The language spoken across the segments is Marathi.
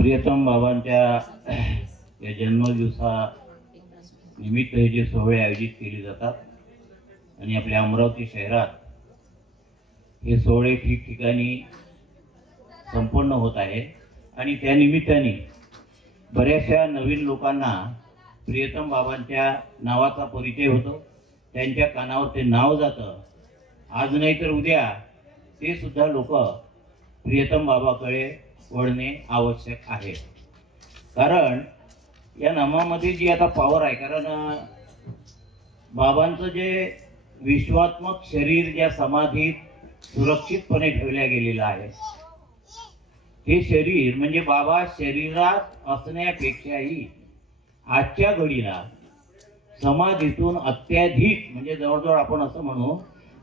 प्रियतम बाबांच्या या जन्मदिवसा निमित्त हे जे सोहळे आयोजित केले जातात आणि आपल्या अमरावती शहरात हे सोहळे ठिकठिकाणी संपन्न होत आहे आणि त्या निमित्ताने बऱ्याचशा नवीन लोकांना प्रियतम बाबांच्या नावाचा परिचय होतो, त्यांच्या कानावर ते नाव जातं। आज नाही तर उद्या ते सुद्धा लोक प्रियतम बाबाकडे वळणे आवश्यक आहे, कारण या नामामध्ये जी आता पॉवर आहे। कारण बाबांचं जे विश्वात्मक शरीर ज्या समाधीत सुरक्षितपणे ठेवल्या गेलेलं आहे, हे शरीर म्हणजे बाबा शरीरात असण्यापेक्षाही आजच्या घडीला समाधीतून अत्याधिक म्हणजे जवळजवळ आपण असं म्हणू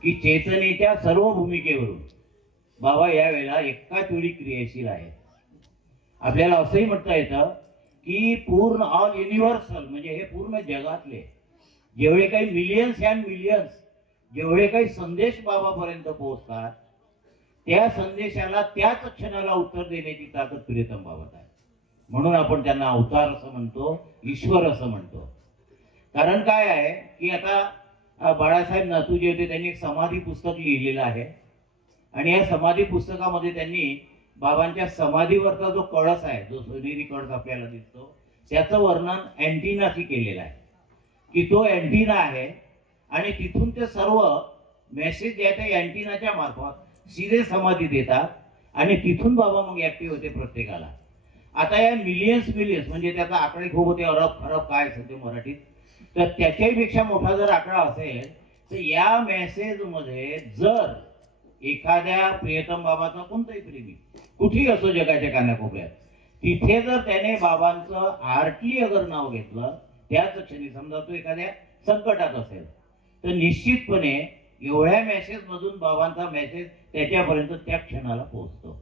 की चेतनेच्या सर्व भूमिकेवरून बाबा यावेळेला एकाच वेळी क्रियाशील आहे। आपल्याला असंही म्हणता येतं की पूर्ण ऑल युनिव्हर्सल म्हणजे हे पूर्ण जगातले जेवढे काही मिलियन्स अँड मिलियन्स जेवढे काही संदेश बाबापर्यंत पोहोचतात, त्या संदेशाला त्याच क्षणाला उत्तर देण्याची ताकद प्रियतम बाबात आहे। म्हणून आपण त्यांना अवतार असं म्हणतो, ईश्वर असं म्हणतो। कारण काय आहे की आता बाळासाहेब नातू जे होते त्यांनी एक समाधी पुस्तक लिहिलेलं आहे आणि या समाधी पुस्तकामध्ये त्यांनी बाबांच्या समाधीवरचा जो कळस आहे, जो सोनेरी कळस आपल्याला दिसतो, त्याचं वर्णन अँटिनाशी केलेलं आहे की तो अँटिना आहे आणि तिथून ते सर्व मेसेज जे आहे ते अँटिनाच्या मार्फत सीधे समाधीत येतात आणि तिथून बाबा मग ऍक्टिव्ह होते प्रत्येकाला। आता या मिलियन्स म्हणजे त्याचा आकडे खूप होते, अरब अरब काय असेल ते मराठीत, तर त्याच्यापेक्षा मोठा जर आकडा असेल तर या मेसेज मध्ये जर एखाद्या प्रियतम बाबाचा कोणताही प्रेमी कुठेही असो जगाच्या कानाकोपऱ्यात, तिथे जर त्याने बाबांचं हार्टली अगर नाव घेतलं, त्याच क्षणी समजा तो एखाद्या संकटात असेल तर निश्चितपणे एवढ्या मेसेज मधून बाबांचा मेसेज त्याच्यापर्यंत त्या क्षणाला पोहोचतो।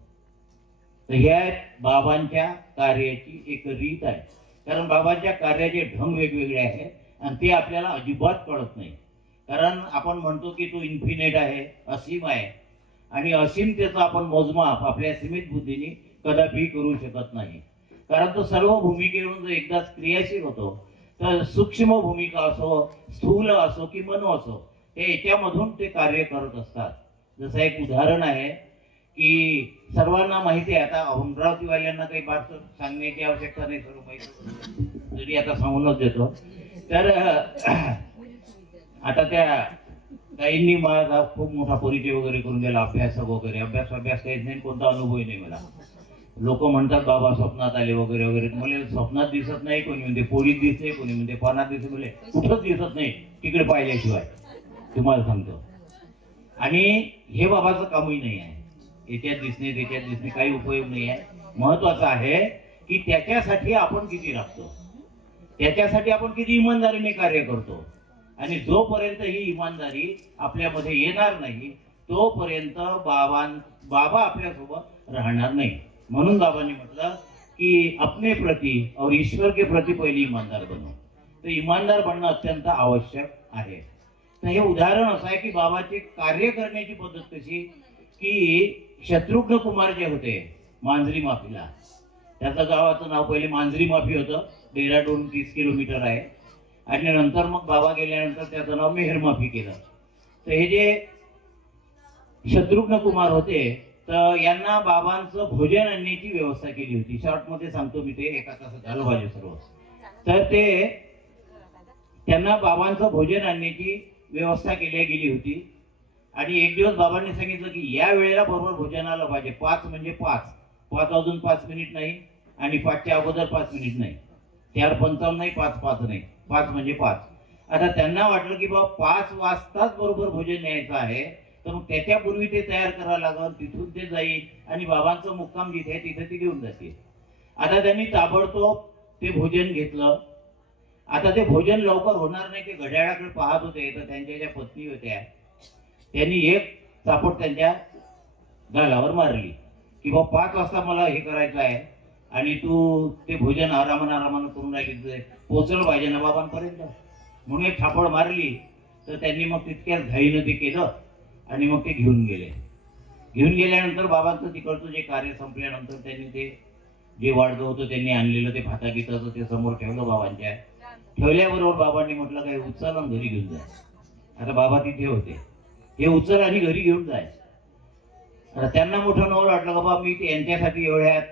तर ह्या बाबांच्या कार्याची एक रीत आहे, कारण बाबांच्या कार्याचे ढंग वेगवेगळे आहेत आणि ते आपल्याला अजिबात कळत नाही। कारण आपण म्हणतो की तो इन्फिनिट आहे, असीम आहे, आणि असीमतेचा आपण मोजमाप आपल्या सीमित बुद्धीने कदापि करू शकत नाही। कारण तो सर्व भूमिकेवरून जो एकदाच क्रियाशील होतो, तर सूक्ष्म भूमिका असो, स्थूल असो की मनो असो, ते याच्यामधून ते कार्य करत असतात। जसं एक उदाहरण आहे की सर्वांना माहिती आहे, आता अमरावतीवाल्यांना काही बात सांगण्याची आवश्यकता नाही, सर्व माहिती जरी आता सांगूनच देतो। तर आता त्या ताईंनी मला खूप मोठा परिचय वगैरे करून दिला, अभ्यास वगैरे, अभ्यास काहीच नाही, कोणता अनुभवही नाही मला। लोक म्हणतात बाबा स्वप्नात आले वगैरे वगैरे, मला स्वप्नात दिसत नाही, कोणी म्हणते पोळीत दिसते, कोणी म्हणते पानात दिसते, बोले कुठंच दिसत नाही तिकडे पाहिल्याशिवाय, तुम्हाला सांगतो। आणि हे बाबाचं कामही नाही आहे, याच्यात दिसणे त्याच्यात दिसणे काही उपयोग नाही आहे। महत्वाचं आहे की त्याच्यासाठी आपण किती राबतो, त्याच्यासाठी आपण किती इमानदारीने कार्य करतो, आणि जोपर्यंत ही इमानदारी आपल्यामध्ये येणार नाही तोपर्यंत बाबा आपल्यासोबत राहणार नाही। म्हणून बाबांनी म्हटलं की अपने प्रति और ईश्वर के प्रति पहिले ईमानदार बनो। तर ईमानदार बनणं अत्यंत आवश्यक आहे। तर हे उदाहरण असं आहे की बाबाची कार्य करण्याची पद्धत कशी की शत्रुघ्न कुमार जे होते मांजरी माफीला, त्याचं गावाचं नाव पहिले मांजरी माफी होतं, डेहराडून 30 किलोमीटर आहे, आणि नंतर मग बाबा गेल्यानंतर त्याचं नाव मेहर माफी केलं। तर हे जे शत्रुघ्न कुमार होते, तर यांना बाबांचं भोजन आणण्याची व्यवस्था केली होती। शॉर्टमध्ये सांगतो मी, ते एका तासात झालं पाहिजे सर्व। तर ते त्यांना बाबांचं भोजन आणण्याची व्यवस्था केली गेली होती, आणि एक दिवस बाबांनी सांगितलं की या वेळेला बरोबर भोजन आलं पाहिजे, 5 म्हणजे 5, 5 वाजून 5 मिनिट नाही, आणि 5च्या अगोदर 5 मिनिट नाही, 4:55 नाही, 5:05 नाही, 5 म्हणजे 5। आता त्यांना वाटलं की बाबा 5 वाजताच बरोबर भोजन न्यायचं आहे, तर मग त्याच्यापूर्वी ते तयार करावं लागेल, तिथून ते जाईल आणि बाबांचं मुक्काम जिथे आहे तिथे ते घेऊन जातील। आता त्यांनी ताबडतोब ते भोजन घेतलं। आता ते भोजन लवकर होणार नाही, ते घड्याळाकडे पाहत होते, तर त्यांच्या ज्या पत्नी होत्या त्यांनी एक चापट त्यांच्या गालावर मारली की बाबा 5 वाजता मला हे करायचं आहे आणि तू ते भोजन आरामानं करून राहिली, पोचलं पाहिजे ना बाबांपर्यंत, म्हणून एक थापड मारली। तर त्यांनी मग तितक्याच घाईनं ते केलं आणि मग ते घेऊन गेले। घेऊन गेल्यानंतर बाबांचं तिकडचं जे कार्य संपल्यानंतर त्यांनी ते जे वाडगं होतं त्यांनी आणलेलं ते भातागीताचं ते समोर ठेवलं बाबांच्या. ठेवल्याबरोबर बाबांनी म्हटलं काय उचल आणि घरी घेऊन जाय. आता बाबा तिथे होते, हे उचल आणि घरी घेऊन जाय. आता त्यांना मोठं नवल वाटलं का बाबा मी ते यांच्यासाठी एवढ्यात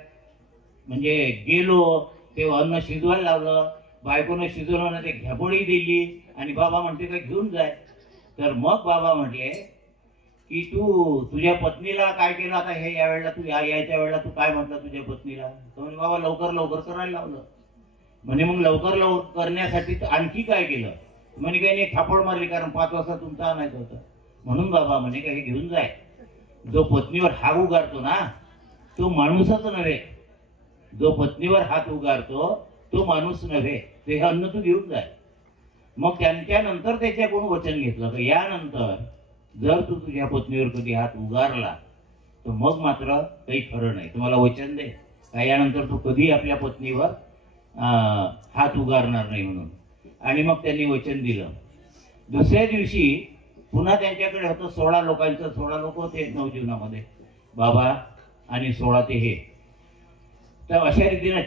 म्हणजे गेलो, ते अन्न शिजवायला लावलं, बायकोनं शिजवलं ना, ते घ्यापोळी दिली आणि बाबा म्हणते का घेऊन जाय. तर मग बाबा म्हटले की तू तुझ्या पत्नीला काय केलं आता हे यावेळेला तू यायच्या वेळेला तू काय म्हटलं तुझ्या पत्नीला. तर म्हणजे बाबा लवकर लवकर करायला लावलं. म्हणजे मग लवकर लवकर करण्यासाठी आणखी काय केलं. म्हणे काही नाही थापड मारली, कारण 5 वाजता तुमचं आणायचं होतं. म्हणून बाबा म्हणे काही घेऊन जाय. जो पत्नीवर हात उगारतो ना तो माणूसच नव्हे, जो पत्नीवर हात उगारतो तो माणूस नव्हे, ते अन्न तू घेऊन जाय. मग त्यांच्यानंतर त्याच्याकडून वचन घेतलं की यानंतर जर तू तुझ्या पत्नीवर कधी हात उगारला तर मग मात्र काही खरं नाही. तुम्हाला वचन दे का यानंतर तू कधी आपल्या पत्नीवर हात उगारणार नाही म्हणून. आणि मग त्यांनी वचन दिलं. दुसऱ्या दिवशी पुन्हा त्यांच्याकडे होतं 16 लोकांचं. 16 लोक होते नवजीवनामध्ये, बाबा आणि 16 ते हे. तर अशा रीतीनं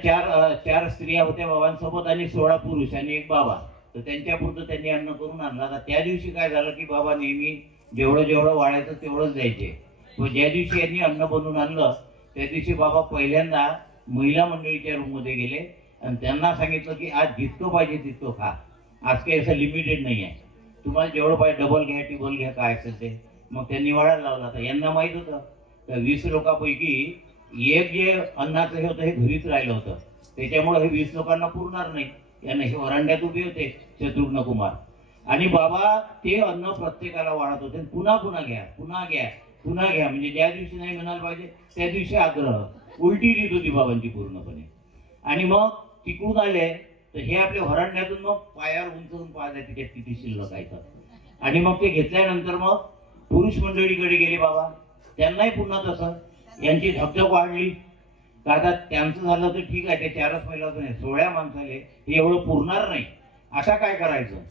चार स्त्रिया होत्या बाबांसोबत आणि 16 पुरुष आणि एक बाबा. तर त्यांच्यापुरतं त्यांनी अन्न करून आणलं. आता त्या दिवशी काय झालं की बाबा नेहमी जेवढं जेवढं वाढायचं तेवढंच द्यायचे. व ज्या दिवशी यांनी अन्न बनवून आणलं त्या दिवशी बाबा पहिल्यांदा महिला मंडळीच्या रूममध्ये गेले आणि त्यांना सांगितलं की आज जितकं पाहिजे तितकं खा, आज काही असं लिमिटेड नाही आहे, तुम्हाला जेवढं पाहिजे डबल घ्या टिबल घ्या काय असेल ते. मग त्यांनी वाढायला लावला. तर यांना माहीत होतं तर 20 लोकांपैकी एक जे अन्नाचं हे होतं हे घरीच राहिलं होतं, त्याच्यामुळे हे 20 लोकांना पुरणार नाही. यांना हे वरांड्यात उभे होते शत्रुघ्न कुमार आणि बाबा ते अन्न प्रत्येकाला वाढत होते. पुन्हा पुन्हा घ्या पुन्हा घ्या पुन्हा घ्या, म्हणजे ज्या दिवशी नाही म्हणायला पाहिजे त्या दिवशी आग्रह. उलटी रीत होती बाबांची पूर्णपणे. आणि मग तिकडून आले तर हे आपल्या वरांड्यातून मग पायावर उंचवून पाहिजे तिथे किती शिल्लक आहे. आणि मग ते घेतल्यानंतर मग पुरुष मंडळीकडे गेले बाबा, त्यांनाही पुन्हा तसं. यांची धगधग वाढली का आता त्यांचं झालं तर ठीक आहे, ते 4च महिलाचं नाही 16 माणसाले हे एवढं पुरणार नाही, आता काय करायचं.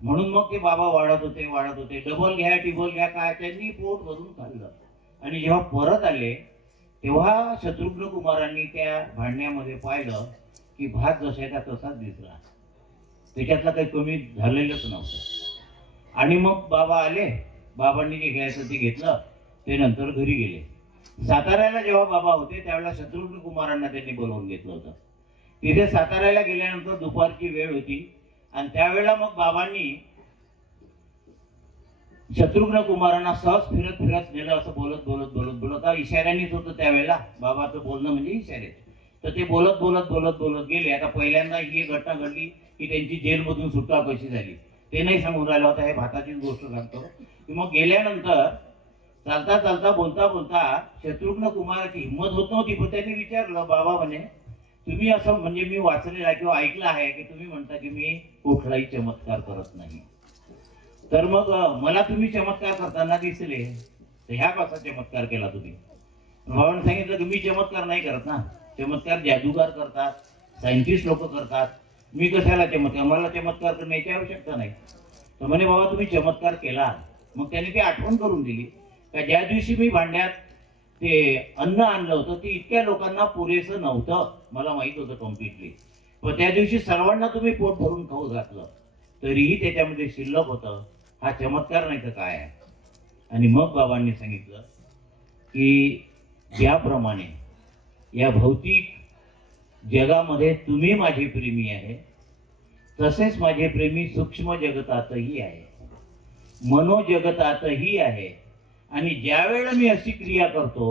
म्हणून मग ते बाबा वाढत होते डबल घ्या टिबल घ्या काय, त्यांनी पोट भरून खाल्लं. आणि जेव्हा परत आले तेव्हा शत्रुघ्न कुमारांनी त्या भांड्यामध्ये पाहिलं की भात जशाचा तसाच दिसला, त्याच्यातला काही कमी झालेलंच नव्हतं. आणि मग बाबा आले, बाबांनी जे घ्यायचं ते घेतलं, ते नंतर घरी गेले. साताऱ्याला जेव्हा बाबा होते त्यावेळेला शत्रुघ्न कुमारांना त्यांनी बोलवून घेतलं होतं. तिथे साताऱ्याला गेल्यानंतर दुपारची वेळ होती आणि त्यावेळेला मग बाबांनी शत्रुघ्न कुमारांना सहज फिरत फिरत नेलं. असं बोलत बोलत बोलत बोलत इशाऱ्यानेच होतं त्यावेळेला, बाबाचं बोलणं म्हणजे इशारे. तर ते बोलत बोलत बोलत बोलत गेले. आता पहिल्यांदा ही घटना घडली की त्यांची जेलमधून सुटका कशी झाली ते नाही सांगून राहिलं होता, हे भाताचीच गोष्ट सांगतो. मग गेल्यानंतर चालता चालता बोलता बोलता शत्रुघ्न कुमाराची हिंमत होत नव्हती, पण त्यांनी विचारलं बाबा म्हणे तुम्ही असं म्हणजे मी वाचलेलं आहे किंवा ऐकलं आहे की तुम्ही म्हणता की मी कुठलाही चमत्कार करत नाही, तर मग मला तुम्ही चमत्कार करताना दिसले, तर ह्या कसा चमत्कार केला तुम्ही. बाबांनी सांगितलं तुम्ही चमत्कार नाही करत ना, चमत्कार जादूगार करतात, सायंटिस्ट लोक करतात, मी कशाला चमत्कार, मला चमत्कार करण्याची आवश्यकता नाही. तर म्हणे बाबा तुम्ही चमत्कार केला. मग त्याने ती आठवण करून दिली का ज्या दिवशी मी भांड्यात ते अन्न आणलं होतं ते इतक्या लोकांना पुरेसं नव्हतं, मला माहित होतं कम्प्लिटली, पण त्या दिवशी सर्वांना तुम्ही पोट भरून खाऊ घातलं तरीही त्याच्यामध्ये शिल्लक होतं, हा चमत्कार नाही तर काय आहे. आणि मग बाबांनी सांगितलं की ज्याप्रमाणे या भौतिक जगामध्ये तुम्ही माझे प्रेमी आहे तसेच माझे प्रेमी सूक्ष्म जगतातही आहे, मनोजगतातही आहे. आणि ज्या वेळेला मी अशी क्रिया करतो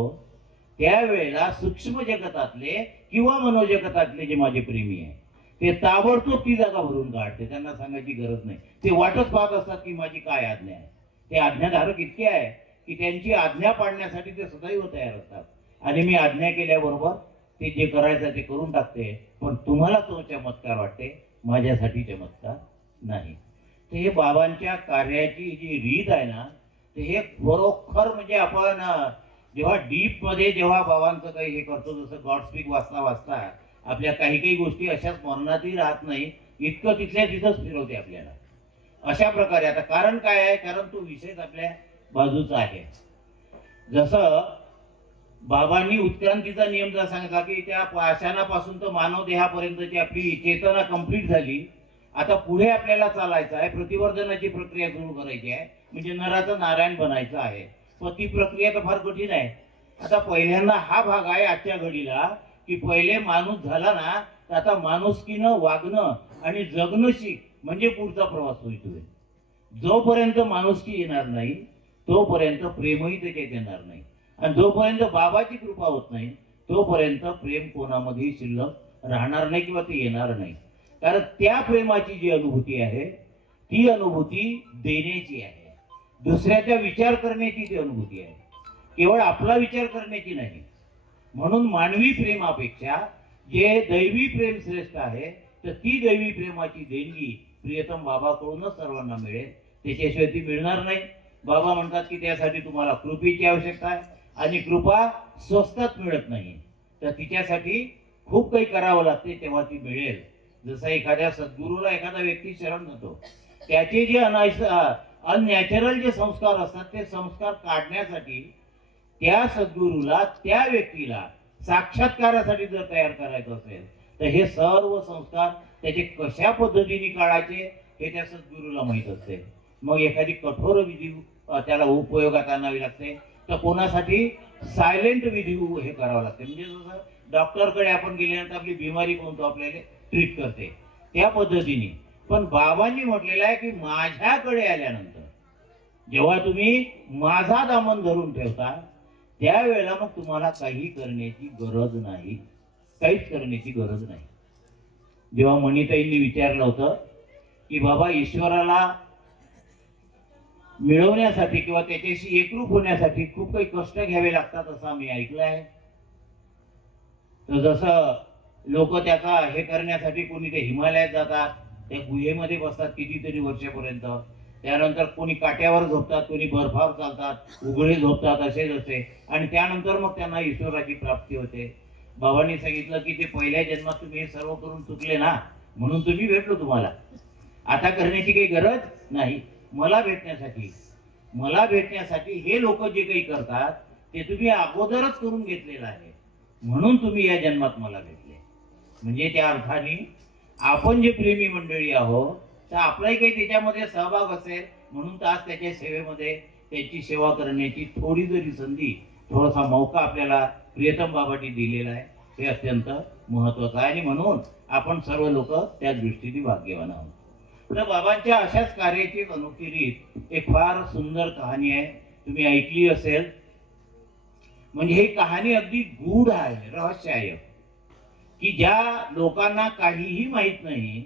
त्यावेळेला सूक्ष्म जगतातले किंवा मनोजगतातले जे माझे प्रेमी आहे ते ताबडतोब ती जागा भरून काढते, त्यांना सांगायची गरज नाही. ते वाटच पाहत असतात की माझी काय आज्ञा आहे. ते आज्ञाधारक इतके आहे की त्यांची आज्ञा पाळण्यासाठी ते सदैव तयार असतात. आणि मी आज्ञा केल्याबरोबर ते जे करायचं ते करून टाकते. पण तुम्हाला तो चमत्कार वाटते, माझ्यासाठी चमत्कार नाही. तर हे बाबांच्या कार्याची जी रीत आहे ना, ते हे खरोखर म्हणजे आपण जेव्हा डीप मध्ये जेव्हा बाबांचं काही हे करतो, जसं गॉड स्पीक वाचता वाचता आपल्या काही काही गोष्टी अशा स्मरणातही राहत नाही, इतकं तिथल्या तिथंच फिरवते आपल्याला. अशा प्रकारे आता कारण काय आहे, कारण तो विषयच आपल्या बाजूचा आहे. जसं बाबांनी उत्क्रांतीचा नियम जर सांगितला की त्या पाषाणापासून तर मानव देहापर्यंतची आपली चेतना कंप्लीट झाली, आता पुढे आपल्याला चालायचं आहे, प्रतिवर्धनाची प्रक्रिया सुरू करायची आहे, म्हणजे नराचं नारायण बनायचं आहे. पण ती प्रक्रिया तर फार कठीण आहे. आता पहिल्यांदा हा भाग आहे आजच्या घडीला की पहिले माणूस झाला ना, तर आता माणुसकीनं वागणं आणि जगणं शिक, म्हणजे पुढचा प्रवास होईल. जोपर्यंत माणुसकी येणार नाही तोपर्यंत प्रेमही त्याच्यात येणार नाही, आणि जोपर्यंत बाबाची कृपा होत नाही तोपर्यंत प्रेम कोणामध्येही शिल्लक राहणार नाही किंवा ते येणार नाही. कारण त्या प्रेमाची जी अनुभूती आहे ती अनुभूती देण्याची आहे, दुसऱ्याचा विचार करण्याची ती अनुभूती आहे, केवळ आपला विचार करण्याची नाही. म्हणून मानवी प्रेमापेक्षा जे दैवी प्रेम श्रेष्ठ आहे, तर ती दैवी प्रेमाची देणगी प्रियतम बाबाकडूनच सर्वांना मिळेल, त्याच्याशिवाय ती मिळणार नाही. बाबा म्हणतात की त्यासाठी तुम्हाला कृपेची आवश्यकता आहे, आणि कृपा स्वस्तात मिळत नाही, तर तिच्यासाठी खूप काही करावं लागते, तेव्हा ती मिळेल. जसं एखाद्या सद्गुरूला एखादा व्यक्ती शरण जातो, त्याचे जे अननॅचरल जे संस्कार असतात ते संस्कार काढण्यासाठी त्या सद्गुरूला, त्या व्यक्तीला साक्षात्कारासाठी जर तयार करायचं असेल, तर हे सर्व संस्कार त्याचे कशा पद्धतीने काढायचे हे त्या सद्गुरूला माहीत असते. मग एखादी कठोर विधी त्याला उपयोगात आणावी लागते, तर कोणासाठी सायलेंट विधी हे करावं लागते. म्हणजे जसं डॉक्टरकडे आपण गेल्यानंतर आपली बिमारी कोणतो आपल्याला ट्रीट करते त्या पद्धतीने. पण बाबांनी म्हटलेलं आहे की माझ्याकडे आल्यानंतर जेव्हा तुम्ही माझा दामन धरून ठेवता, त्यावेळेला मग तुम्हाला काही करण्याची गरज नाही, काहीच करण्याची गरज नाही. जेव्हा मणिताईंनी विचारलं होतं की बाबा ईश्वराला मिळवण्यासाठी किंवा त्याच्याशी एकरूप होण्यासाठी खूप काही कष्ट घ्यावे लागतात असं आम्ही ऐकलं आहे, तर जसं लोक त्याचा हे करण्यासाठी कोणी ते हिमालयात जातात, त्या गुहेमध्ये बसतात कितीतरी वर्षापर्यंत, त्यानंतर कोणी काट्यावर झोपतात, कोणी बर्फावर चालतात, उघडे झोपतात, असे जसे, आणि त्यानंतर मग त्यांना ईश्वराची प्राप्ती होते. बाबांनी सांगितलं की ते पहिल्या जन्मात तुम्ही हे सर्व करून चुकले ना, म्हणून तुम्ही भेटलो, तुम्हाला आता करण्याची काही गरज नाही. मला भेटण्यासाठी हे लोक जे काही करतात ते तुम्ही अगोदरच करून घेतलेलं आहे, म्हणून तुम्ही या जन्मात मला भेटले. म्हणजे त्या अर्थाने आपण जे प्रेमी मंडळी आहोत, तर आपलाही काही त्याच्यामध्ये सहभाग असेल, म्हणून तर आज त्याच्या सेवेमध्ये त्यांची सेवा करण्याची थोडी जरी संधी, थोडासा मौका आपल्याला प्रियतम बाबांनी दिलेला आहे, हे अत्यंत महत्वाचं आहे. आणि म्हणून आपण सर्व लोक त्या दृष्टीने भाग्यवान आहोत. तर बाबांच्या अशाच कार्याची एक अनोखी रीत, एक फार सुंदर कहाणी आहे, तुम्ही ऐकली असेल. म्हणजे ही कहाणी अगदी गूढ आहे, रहस्य आहे, की ज्या लोकांना काहीही माहित नाही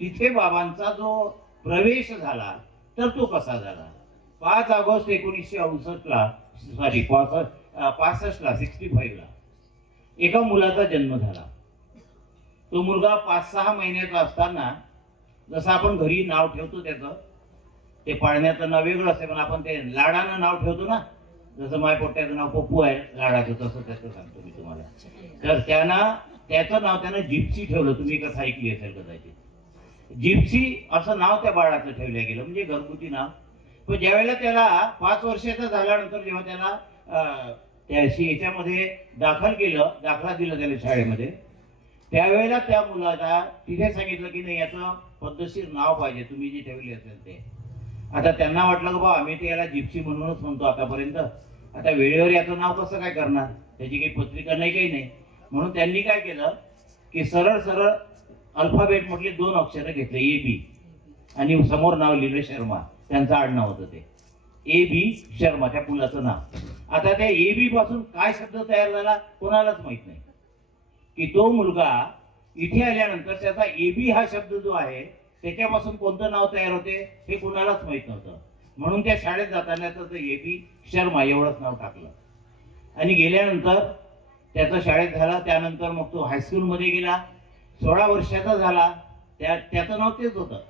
तिथे बाबांचा जो प्रवेश झाला तर तो कसा झाला. 5 ऑगस्ट 1965ला 65ला एका मुलाचा जन्म झाला. तो मुलगा 5-6 महिन्याचा असताना, जसं आपण घरी नाव ठेवतो त्याचं, ते पाळण्याचं नाव वेगळं असते, पण आपण ते लाडानं नाव ठेवतो ना, जसं माझ्या पोट्याचं नाव पप्पू आहे लाडाचं, तसं त्याचं सांगतो मी तुम्हाला. तर त्याचं नाव त्यानं जिप्सी ठेवलं. तुम्ही कसं ऐकली असेल कदाचित, जिप्सी असं नाव त्या बाळाचं ठेवलं गेलं, म्हणजे घरगुती नाव. पण ज्यावेळेला त्याला 5 वर्षाचा झाल्यानंतर जेव्हा त्याला याच्यामध्ये दाखला दिला त्याला शाळेमध्ये, त्यावेळेला त्या मुलाला तिथे सांगितलं की नाही, याचं पद्धतशीर नाव पाहिजे, तुम्ही जे ठेवले असेल ते. आता त्यांना वाटलं की बा आम्ही ते याला जिप्सी म्हणूनच म्हणतो आतापर्यंत, आता वेळेवर याचं नाव कसं काय करणार, त्याची काही पत्रिका नाही, काही नाही. म्हणून त्यांनी काय केलं की सरळ अल्फाबेट मधले 2 अक्षरं घेतले, AB, आणि समोर नाव लिहिलं शर्मा, त्यांचं आडनाव होतं ते AB शर्मा, त्या मुलाचं नाव. आता त्या AB पासून काय शब्द तयार झाला कोणालाच माहित नाही, की तो मुलगा इथे आल्यानंतर त्याचा AB हा शब्द जो आहे त्याच्यापासून कोणतं नाव तयार होते हे कोणालाच माहित नव्हतं. म्हणून त्या शाळेत जाताना तर AB शर्मा एवढंच नाव टाकलं, आणि गेल्यानंतर त्याचा शाळेत झाला. त्यानंतर मग तो हायस्कूलमध्ये गेला, 16 वर्षाचा झाला, त्याचं नाव तेच होतं.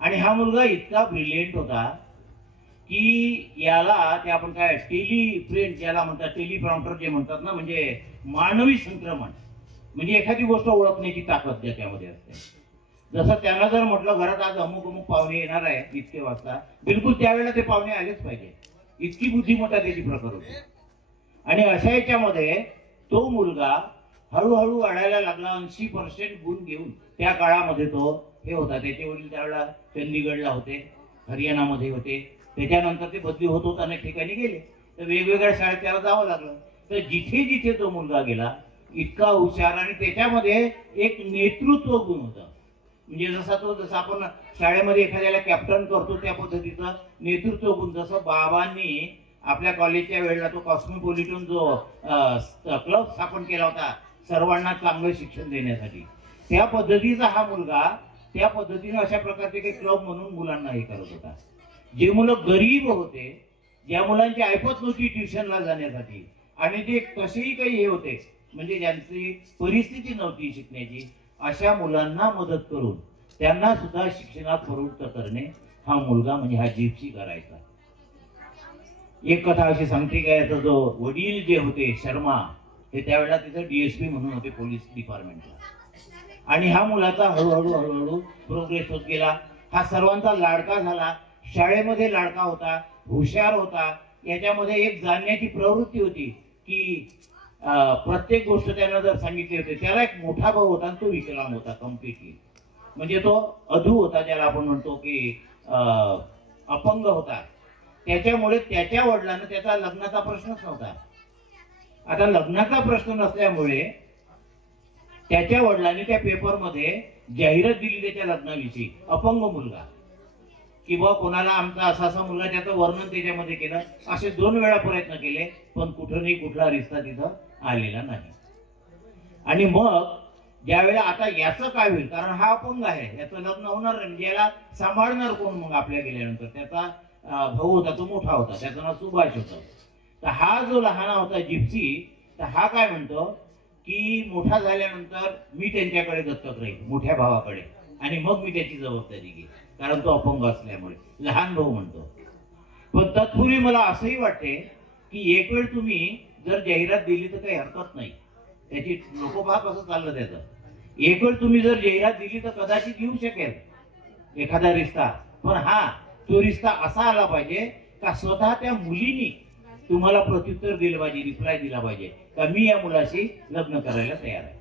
आणि हा मुलगा इतका ब्रिलियंट होता की याला ते आपण काय टेलिप्रिंट ज्याला म्हणतात, टेलिप्रॉम्प्टर जे म्हणतात ना, म्हणजे मानवी संक्रमण, म्हणजे एखादी गोष्ट ओळखण्याची ताकद त्याच्यामध्ये असते. जसं त्याला जर म्हटलं घरात आज अमुक पाहुणे येणार आहे इतके वाजता, बिलकुल त्यावेळेला ते पाहुणे आलेच पाहिजे, इतकी बुद्धिमत्ता त्याची प्रखर होती. आणि अशा याच्यामध्ये तो मुलगा हळूहळू वाढायला लागला. 80% गुण घेऊन त्या काळामध्ये तो हे होता. त्याचे वडील त्यावेळेला चंदीगडला होते, हरियाणामध्ये होते. त्याच्यानंतर ते बदली होत होत अनेक ठिकाणी गेले, तर वेगवेगळ्या शाळेत त्याला जावं लागलं. तर जिथे जिथे तो मुलगा गेला इतका हुशार, आणि त्याच्यामध्ये एक नेतृत्व गुण होता. म्हणजे जसा आपण शाळेमध्ये एखाद्याला कॅप्टन करतो त्या पद्धतीचं नेतृत्व गुण. जसं बाबांनी आपल्या कॉलेजच्या वेळेला तो कॉस्मोपॉलिटन जो क्लब स्थापन केला होता सर्वांना चांगलं शिक्षण देण्यासाठी, त्या पद्धतीचा हा मुलगा त्या पद्धतीने अशा प्रकारचे काही क्लब म्हणून मुलांना हे करत होता. जे मुलं गरीब होते, ज्या मुलांची ऐपत नव्हती ट्युशनला जाण्यासाठी, आणि ते कसेही काही हे होते म्हणजे ज्यांची परिस्थिती नव्हती शिकण्याची, अशा मुलांना मदत करून त्यांना सुद्धा शिक्षणात प्रवृत्त करणे हा मुलगा म्हणजे हा जिप्सी करायचा. एक कथा अशी सांगते काय, तर जो वडील जे होते शर्मा हे त्यावेळेला तिथं DSP म्हणून होते पोलीस डिपार्टमेंटला, आणि हा मुलाचा हळूहळू हळूहळू प्रोग्रेस होत गेला. हा सर्वांचा लाडका झाला, शाळेमध्ये लाडका होता, हुशार होता. याच्यामध्ये एक जाणण्याची प्रवृत्ती होती की प्रत्येक गोष्ट त्यानं जर सांगितली होती. त्याला एक मोठा भाऊ होता आणि तो विकलांग होता कम्प्लिटली, म्हणजे तो अधू होता, ज्याला आपण म्हणतो की अपंग होता. त्याच्यामुळे त्याच्या वडिलांना त्याचा लग्नाचा प्रश्नच नव्हता. आता लग्नाचा प्रश्न नसल्यामुळे त्याच्या वडिलांनी त्या पेपरमध्ये जाहिरात दिली त्याच्या लग्नाविषयी, अपंग मुलगा, की बा कोणाला आमचा असा असा मुलगा, त्याचं वर्णन त्याच्यामध्ये केलं. असे 2 वेळा प्रयत्न केले, पण कुठूनही कुठला रिश्ता तिथं आलेला नाही. आणि मग ज्यावेळेला आता याचं काय होईल, कारण हा अपंग आहे, याचं लग्न होणार नाही, याला सांभाळणार कोण मग आपल्या गेल्यानंतर. त्याचा भाऊ होता, तो मोठा होता, त्याचं नाव सुभाष होतं. तर हा जो लहान होता जिप्सी, तर हा काय म्हणतो की मोठा झाल्यानंतर मी त्यांच्याकडे दत्तक राहील, मोठ्या भावाकडे, आणि मग मी त्याची जबाबदारी घेईन, कारण तो अपंग असल्यामुळे. लहान भाऊ म्हणतो. पण तत्पूर्वी मला असंही वाटते की एक वेळ तुम्ही जर जाहिरात दिली तर काही हरकत नाही, त्याची लोक पहा कसं चाललं त्याचं. एक वेळ तुम्ही जर जाहिरात दिली तर कदाचित येऊ शकेल एखादा रिश्ता, पण हा तो रिश्ता असा आला पाहिजे का स्वतः त्या मुलीनी तुम्हाला प्रत्युत्तर दिलं पाहिजे, रिप्लाय दिला पाहिजे का मी या मुलाशी लग्न करायला तयार आहे.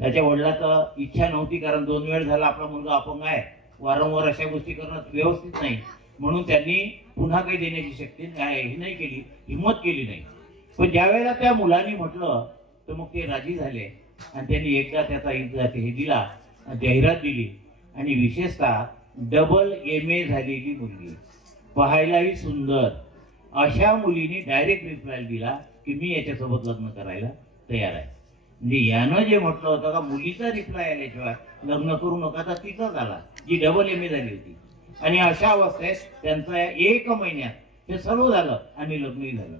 त्याच्या वडिलाचं इच्छा नव्हती, कारण 2 वेळ झाला आपला मुलगा अपंग आहे, वारंवार अशा गोष्टी करणं व्यवस्थित नाही, म्हणून त्यांनी पुन्हा काही देण्याची शक्ती ही नाही केली, हिंमत केली नाही. पण ज्या वेळेला त्या मुलांनी म्हटलं तर मग ते राजी झाले, आणि त्यांनी एकदा त्याचा हे दिला, जाहिरात दिली. आणि विशेषतः डबल MA झालेली मुलगी, पाहायलाही सुंदर, अशा मुलीने डायरेक्ट रिप्लाय दिला की मी याच्यासोबत लग्न करायला तयार आहे. म्हणजे यानं जे म्हटलं होतं का मुलीचा रिप्लाय आल्याशिवाय लग्न करू नका, तर तिचा झाला, जी डबल MA झाली होती. आणि अशा अवस्थेत त्यांचं 1 महिन्यात हे सर्व झालं आणि लग्नही झालं.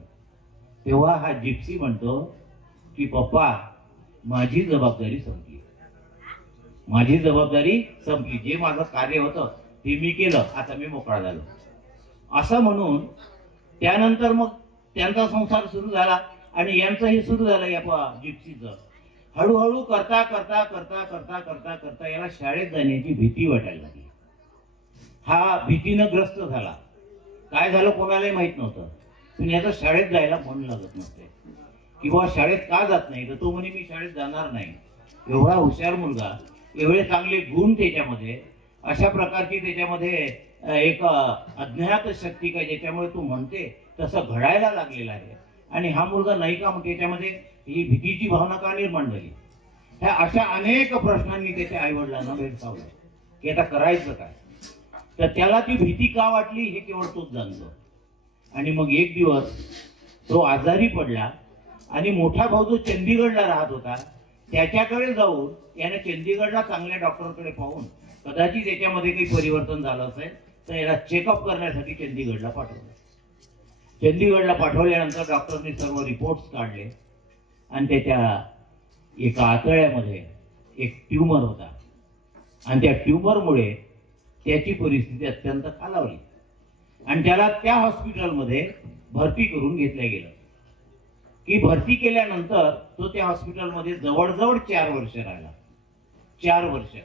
तेव्हा हा जिप्सी म्हणतो की पप्पा माझी जबाबदारी संपली, माझी जबाबदारी संपली, जे माझं कार्य होतं ते मी केलं, आता मी मोकळा झालो, असं म्हणून त्यानंतर मग त्यांचा संसार सुरू झाला. आणि यांचंही सुरू झालं या जिप्सीचं. हळूहळू करता करता करता करता करता करता याला शाळेत जाण्याची भीती वाटायला लागली. हा भीतीनं ग्रस्त झाला. काय झालं कोणालाही माहित नव्हतं, पण याचं शाळेत जायला मन लागत नसते, किंवा शाळेत का जात नाही, तर तो म्हणे मी शाळेत जाणार नाही. एवढा हुशार मुलगा, एवढे चांगले गुण त्याच्यामध्ये, अशा प्रकारची त्याच्यामध्ये एक अज्ञात शक्ती काय ज्याच्यामुळे तू म्हणते तसं घडायला लागलेला आहे. आणि हा मुलगा नाही का, मग त्याच्यामध्ये ही भीतीची भावना का निर्माण झाली. ह्या अशा अनेक प्रश्नांनी त्याच्या आईवडिलांना भेडसावलं की आता करायचं काय. तर त्याला ती भीती का वाटली हे केवळ तोच जाणतो. आणि मग एक दिवस तो आजारी पडला, आणि मोठा भाऊ जो चंदीगडला राहत होता त्याच्याकडे जाऊन याने चंदीगडला चांगल्या डॉक्टरकडे पाहून कदाचित त्याच्यामध्ये काही परिवर्तन झालं असेल, तर याला चेकअप करण्यासाठी चंदीगडला पाठवलं. चंदीगडला पाठवल्यानंतर डॉक्टरने सर्व रिपोर्ट्स काढले, आणि त्याच्या एका आतड्यामध्ये एक ट्यूमर होता, आणि त्या ट्यूमरमुळे त्याची परिस्थिती अत्यंत खालावली, आणि त्याला त्या हॉस्पिटलमध्ये भरती करून घेतलं गेलं. की भरती केल्यानंतर तो त्या हॉस्पिटलमध्ये जवळजवळ 4 वर्ष राहिला. 4 वर्ष.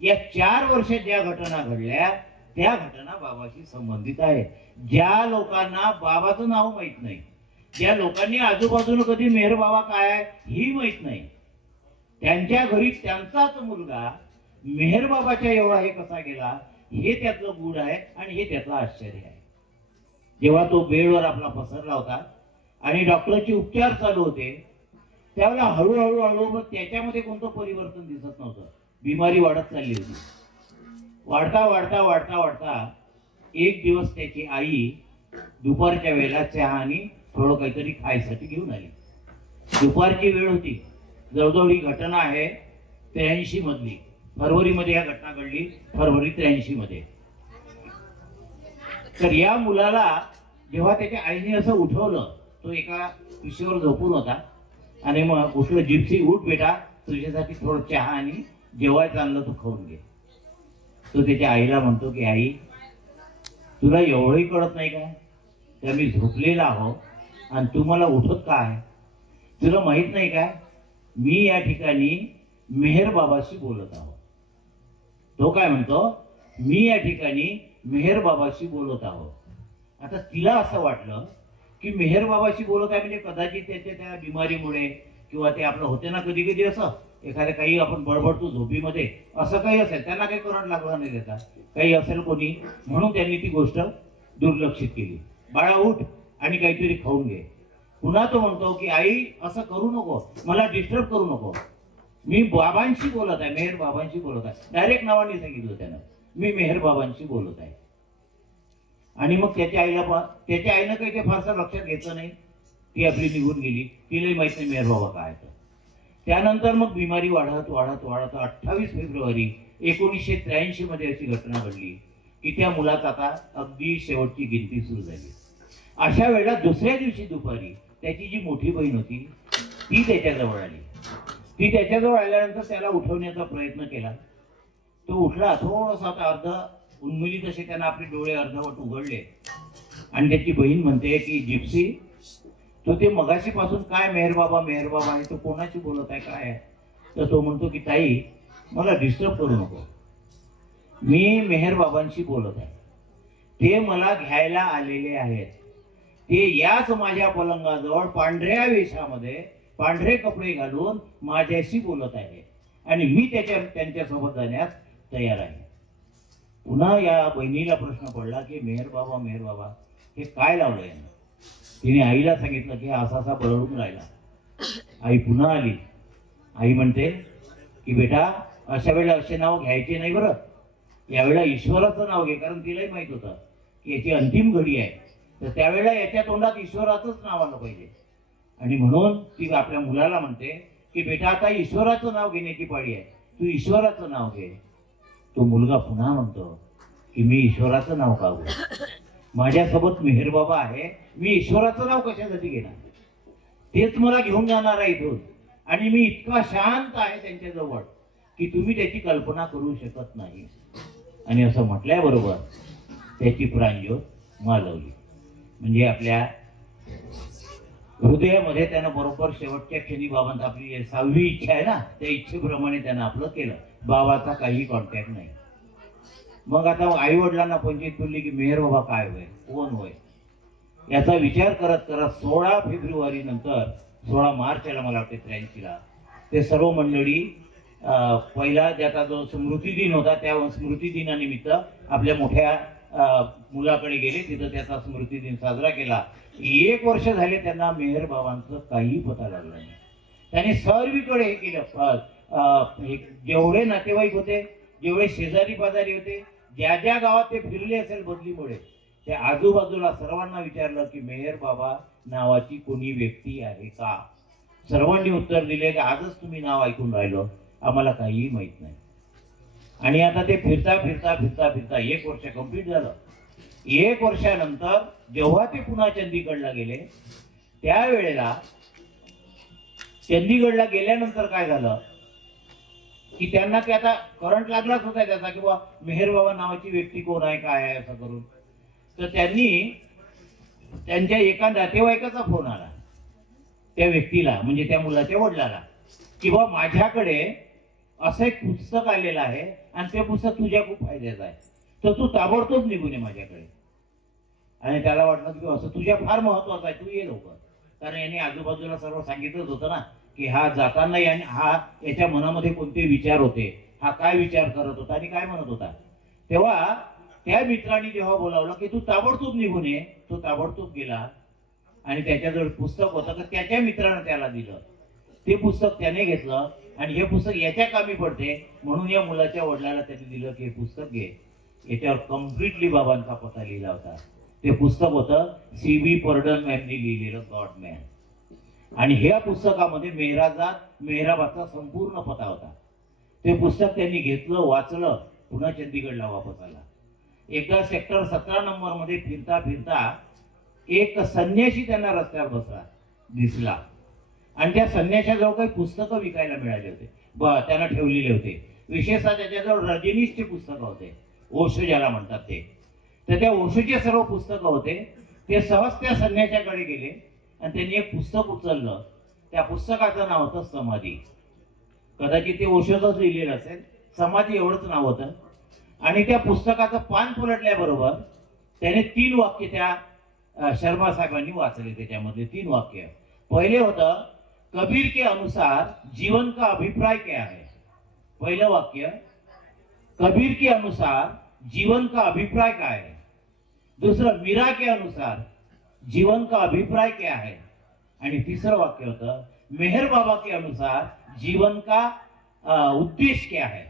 या 4 वर्षात ज्या घटना घडल्या त्या घटना बाबाशी संबंधित आहे. ज्या लोकांना बाबाचं नाव माहित नाही, ज्या लोकांनी आजूबाजूला कधी मेहर बाबा काय आहे ही माहित नाही, त्यांच्या घरी त्यांचाच मुलगा मेहर बाबाच्या एवढा हे कसा गेला, हे त्यातलं गुण आहे आणि हे त्यातलं आश्चर्य आहे. जेव्हा तो बेडवर आपला पसरला होता आणि डॉक्टरचे उपचार चालू होते, त्यावेळेला हळूहळू हळूहळू त्याच्यामध्ये कोणतं परिवर्तन दिसत नव्हतं. बिमारी वाढत चालली होती. वाढता वाढता वाढता वाढता एक दिवस त्याची आई दुपारच्या वेळेला चहा आणि थोडं काहीतरी खायसाठी घेऊन आली. दुपारची वेळ होती. जवळजवळ ही घटना आहे 83 मधली. फरवरीमध्ये ह्या घटना घडली, फरवरी 83 मध्ये. तर या मुलाला जेव्हा त्याच्या आईने असं उठवलं, तो एका पिशवीवर झोपून होता आणि मग उठलं, जिप्सी उठ बेटा, तुझ्यासाठी थोडं चहा आणि जेवायचं आणलं, तू खाऊन घे. तो त्याच्या आईला म्हणतो की आई, तुला एवढंही कळत नाही काय, तर मी झोपलेला आहो आणि तू मला उठत काय? तुला माहित नाही काय, मी या ठिकाणी मेहर बाबाशी बोलत आहो. तो काय म्हणतो, मी या ठिकाणी मेहर बाबाशी बोलत आहो. आता तिला असं वाटलं की मेहर बाबाशी बोलत आहे म्हणजे कदाचित त्याच्या त्या बिमारीमुळे किंवा ते आपलं होते ना कधी कधी असं एखाद्या काही आपण बडबडतो झोपीमध्ये, असं काही असेल, त्यांना काही करंट लागला नाही त्याचा, काही असेल कोणी, म्हणून त्यांनी ती गोष्ट दुर्लक्षित केली. बाळा उठ आणि काहीतरी खाऊन घे. पुन्हा तो म्हणतो की आई असं करू नको, मला डिस्टर्ब करू नको, मी बाबांशी बोलत आहे, मेहर बाबांशी बोलत आहे. डायरेक्ट नावाने सांगितलं त्यानं, मी मेहर बाबांशी बोलत आहे. आणि मग त्याच्या आईनं काही ते फारसं लक्षात घेतलं नाही. ती आपली निघून गेली. तिलाही माहित नाही मेहर बाबा काय तर. त्यानंतर मग बिमारी वाढत वाढत वाढत 28 फेब्रुवारी 1983 मध्ये अशी घटना घडली की त्या मुलाचा आता अगदी शेवटची गिनती सुरू झाली. अशा वेळेला दुसऱ्या दिवशी दुपारी त्याची जी मोठी बहीण होती ती त्याच्याजवळ आली. ती त्याच्याजवळ आल्यानंतर त्याला उठवण्याचा प्रयत्न केला. तो उठला, थोडासा अर्ध उन्मिलित असे त्यानं आपले डोळे अर्धवट उघडले आणि त्याची बहीण म्हणते की जिप्सी, तो ते मगाशी पासून काय मेहर बाबा आहे, तो कोणाशी बोलत आहे काय आहे? तर तो म्हणतो की ताई, मला डिस्टर्ब करू नको, मी मेहर बाबांशी बोलत आहे, ते मला घ्यायला आलेले आहेत, ते याच माझ्या पलंगाजवळ पांढऱ्या वेशामध्ये पांढरे कपडे घालून माझ्याशी बोलत आहे आणि मी त्यांच्यासोबत जाण्यास तयार आहे. पुन्हा या बहिणीला प्रश्न पडला की मेहर बाबा हे काय लावलं यानं? तिने आईला सांगितलं की असा असा बरळून राहिला. आई पुन्हा आली. आई म्हणते की बेटा, अशा वेळेला असे नाव घ्यायचे नाही बरं, यावेळेला ईश्वराचं नाव घे, कारण तिलाही माहित होतं की याची अंतिम घडी आहे, तर त्यावेळेला याच्या तोंडात ईश्वराचंच नाव आलं पाहिजे. आणि म्हणून ती आपल्या मुलाला म्हणते की बेटा, आता ईश्वराचं नाव घेण्याची पाळी आहे, तू ईश्वराचं नाव घे. तो मुलगा पुन्हा म्हणतो की मी ईश्वराचं नाव का घेऊ, माझ्यासोबत मेहर बाबा आहे, मी ईश्वराचं नाव कशासाठी घेणार, तेच मला घेऊन जाणार आहे इथून, आणि मी इतका शांत आहे त्यांच्याजवळ की तुम्ही त्याची कल्पना करू शकत नाही. आणि असं म्हटल्याबरोबर त्याची प्राणज्योत मालवली. म्हणजे आपल्या हृदयामध्ये त्यानं बरोबर शेवटच्या क्षणी बाबांचा आपली 6वी इच्छा आहे ना, त्या इच्छेप्रमाणे त्यानं आपलं केलं. बाबाचा काही कॉन्टॅक्ट नाही. मग आता आई वडिलांना पंचायत पडली की मेहर बाबा काय होय, कोण होय, याचा विचार करत करत 16 फेब्रुवारी नंतर 16 मार्चला मला वाटते 83ला ते सर्व मंडळी पहिला ज्याचा जो स्मृती दिन होता त्या स्मृती दिनानिमित्त आपल्या मोठ्या मुलाकडे गेले, तिथं त्याचा स्मृती दिन साजरा केला. 1 वर्ष झाले त्यांना मेहर बाबांचं काही पता लागला नाही. त्यांनी सर्वीकडे हे केलं, जेवढे नातेवाईक होते, जेवढे शेजारी पाजारी होते, ज्या ज्या गावात ते फिरले असेल बदलीमुळे, त्या आजूबाजूला सर्वांना विचारलं की मेहर बाबा नावाची कोणी व्यक्ती आहे का? सर्वांनी उत्तर दिले की आजच तुम्ही नाव ऐकून राहिलो, आम्हाला काहीही माहित नाही. आणि आता ते फिरता फिरता फिरता फिरता 1 वर्ष कंप्लीट झालं. 1 वर्षानंतर जेव्हा ते पुन्हा चंदीगडला गेले, त्यावेळेला चंदीगडला गेल्यानंतर काय झालं की त्यांना ते आता करंट लागलाच होता त्याचा की बा मेहर बाबा नावाची व्यक्ती कोण आहे काय आहे असं करून. तर त्यांनी त्यांच्या एका नातेवाईकाचा फोन आला त्या व्यक्तीला, म्हणजे त्या मुलाच्या वडिलाला, की बा माझ्याकडे असं एक पुस्तक आलेलं आहे आणि ते पुस्तक तुझ्या खूप फायद्याचं आहे, तर तू ताबडतोब निघून ये माझ्याकडे. आणि त्याला वाटलं की असं तुझ्या फार महत्वाचं आहे, तू ये लवकर. कारण यांनी आजूबाजूला सर्व सांगितलंच होतं ना की हा जाताना याच्या मनामध्ये कोणते विचार होते, हा काय विचार करत होता आणि काय म्हणत होता. तेव्हा त्या मित्रांनी जेव्हा बोलावलं की तू ताबडतोब निघून ये, तो ताबडतोब गेला आणि त्याच्याजवळ पुस्तक होतं तर त्याच्या मित्रानं त्याला दिलं. ते पुस्तक त्याने घेतलं आणि हे पुस्तक याच्या कामी पडते म्हणून या मुलाच्या वडिलाला त्यांनी दिलं की हे पुस्तक घे. याच्यावर कम्प्लिटली बाबांचा पत्ता लिहिला होता. ते पुस्तक होतं सी.बी. पर्डन यांनी लिहिलेलं गॉड मॅन. आणि ह्या पुस्तकामध्ये मेहराबादचा संपूर्ण पत्ता होता. ते पुस्तक त्यांनी घेतलं, वाचलं, पुन्हा चंदीगडला वापस आला. एकदा सेक्टर 17 नंबर मध्ये फिरता फिरता एक संन्यासी त्यांना रस्त्यावर बसला दिसला आणि त्या संन्याशाजवळ काही पुस्तकं विकायला मिळाले होते, त्यांना ठेवलेले होते. विशेषतः त्याच्याजवळ रजनीशचे पुस्तकं होते, ओशो ज्याला म्हणतात ते. तर त्या ओशोचे सर्व पुस्तकं होते. ते सहज त्या संन्याशाकडे गेले आणि त्यांनी एक पुस्तक उचललं. त्या पुस्तकाचं नाव होतं समाधी. कदाचित ते ओशोचंच लिहिलेलं असेल, समाधी एवढंच नाव होतं. आणि त्या पुस्तकाचं पान पलटल्याबरोबर त्याने 3 वाक्य त्या शर्मा साहेबांनी वाचले. त्याच्यामधले 3 वाक्य. पहिले होतं कबीर के अनुसार जीवन का अभिप्राय क्या है. पहिलं वाक्य कबीर के अनुसार जीवन का अभिप्राय क्या है. दूसरं मीरा के अनुसार जीवन का अभिप्राय क्या है. आणि तिसरं वाक्य होतं मेहर बाबा के अनुसार जीवन का उद्देश क्या है.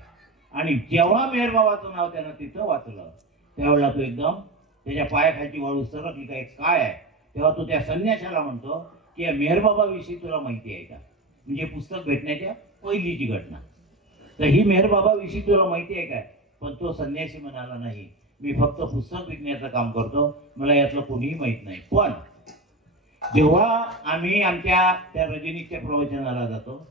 आणि जेव्हा मेहर बाबाचं नाव त्यानं तिथं वाचलं त्यावेळेला तो एकदम त्याच्या पायाखालची वाळू सरकली काय आहे. तेव्हा तो त्या संन्याशाला म्हणतो की या मेहर बाबा विषयी तुला माहिती आहे का. म्हणजे पुस्तक भेटण्याच्या पहिलीची घटना. तर ही मेहर बाबा विषयी तुला माहिती आहे काय. पण तो संन्यासी म्हणाला नाही, मी फक्त पुस्तक विकण्याचं काम करतो, मला यातलं कोणीही माहित नाही. पण जेव्हा आम्ही आमच्या त्या रजनीच्या प्रवचनाला जातो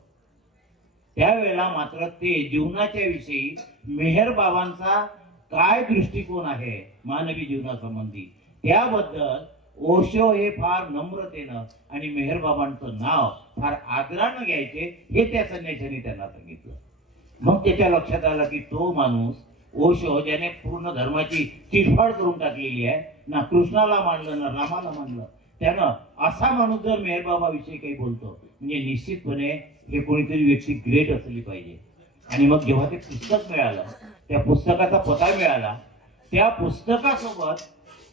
त्यावेळेला मात्र ते जीवनाच्या विषयी मेहर बाबांचा काय दृष्टिकोन आहे मानवी जीवनासंबंधी त्याबद्दल ओशो हे फार नम्रतेनं आणि मेहर बाबांचं नाव फार आदरानं घ्यायचे हे त्या संन्याशाने त्यांना सांगितलं. मग त्याच्या लक्षात आलं की तो माणूस ओशो ज्याने पूर्ण धर्माची चिरफाड करून टाकलेली आहे, ना कृष्णाला मानलं ना रामाला मानलं, त्यानं असा माणूस जर मेहर बाबा विषयी काही बोलतो म्हणजे निश्चितपणे हे कोणीतरी व्यक्ती ग्रेट असली पाहिजे. आणि मग जेव्हा ते पुस्तक मिळालं, त्या पुस्तकाचा पत्ता मिळाला, त्या पुस्तकासोबत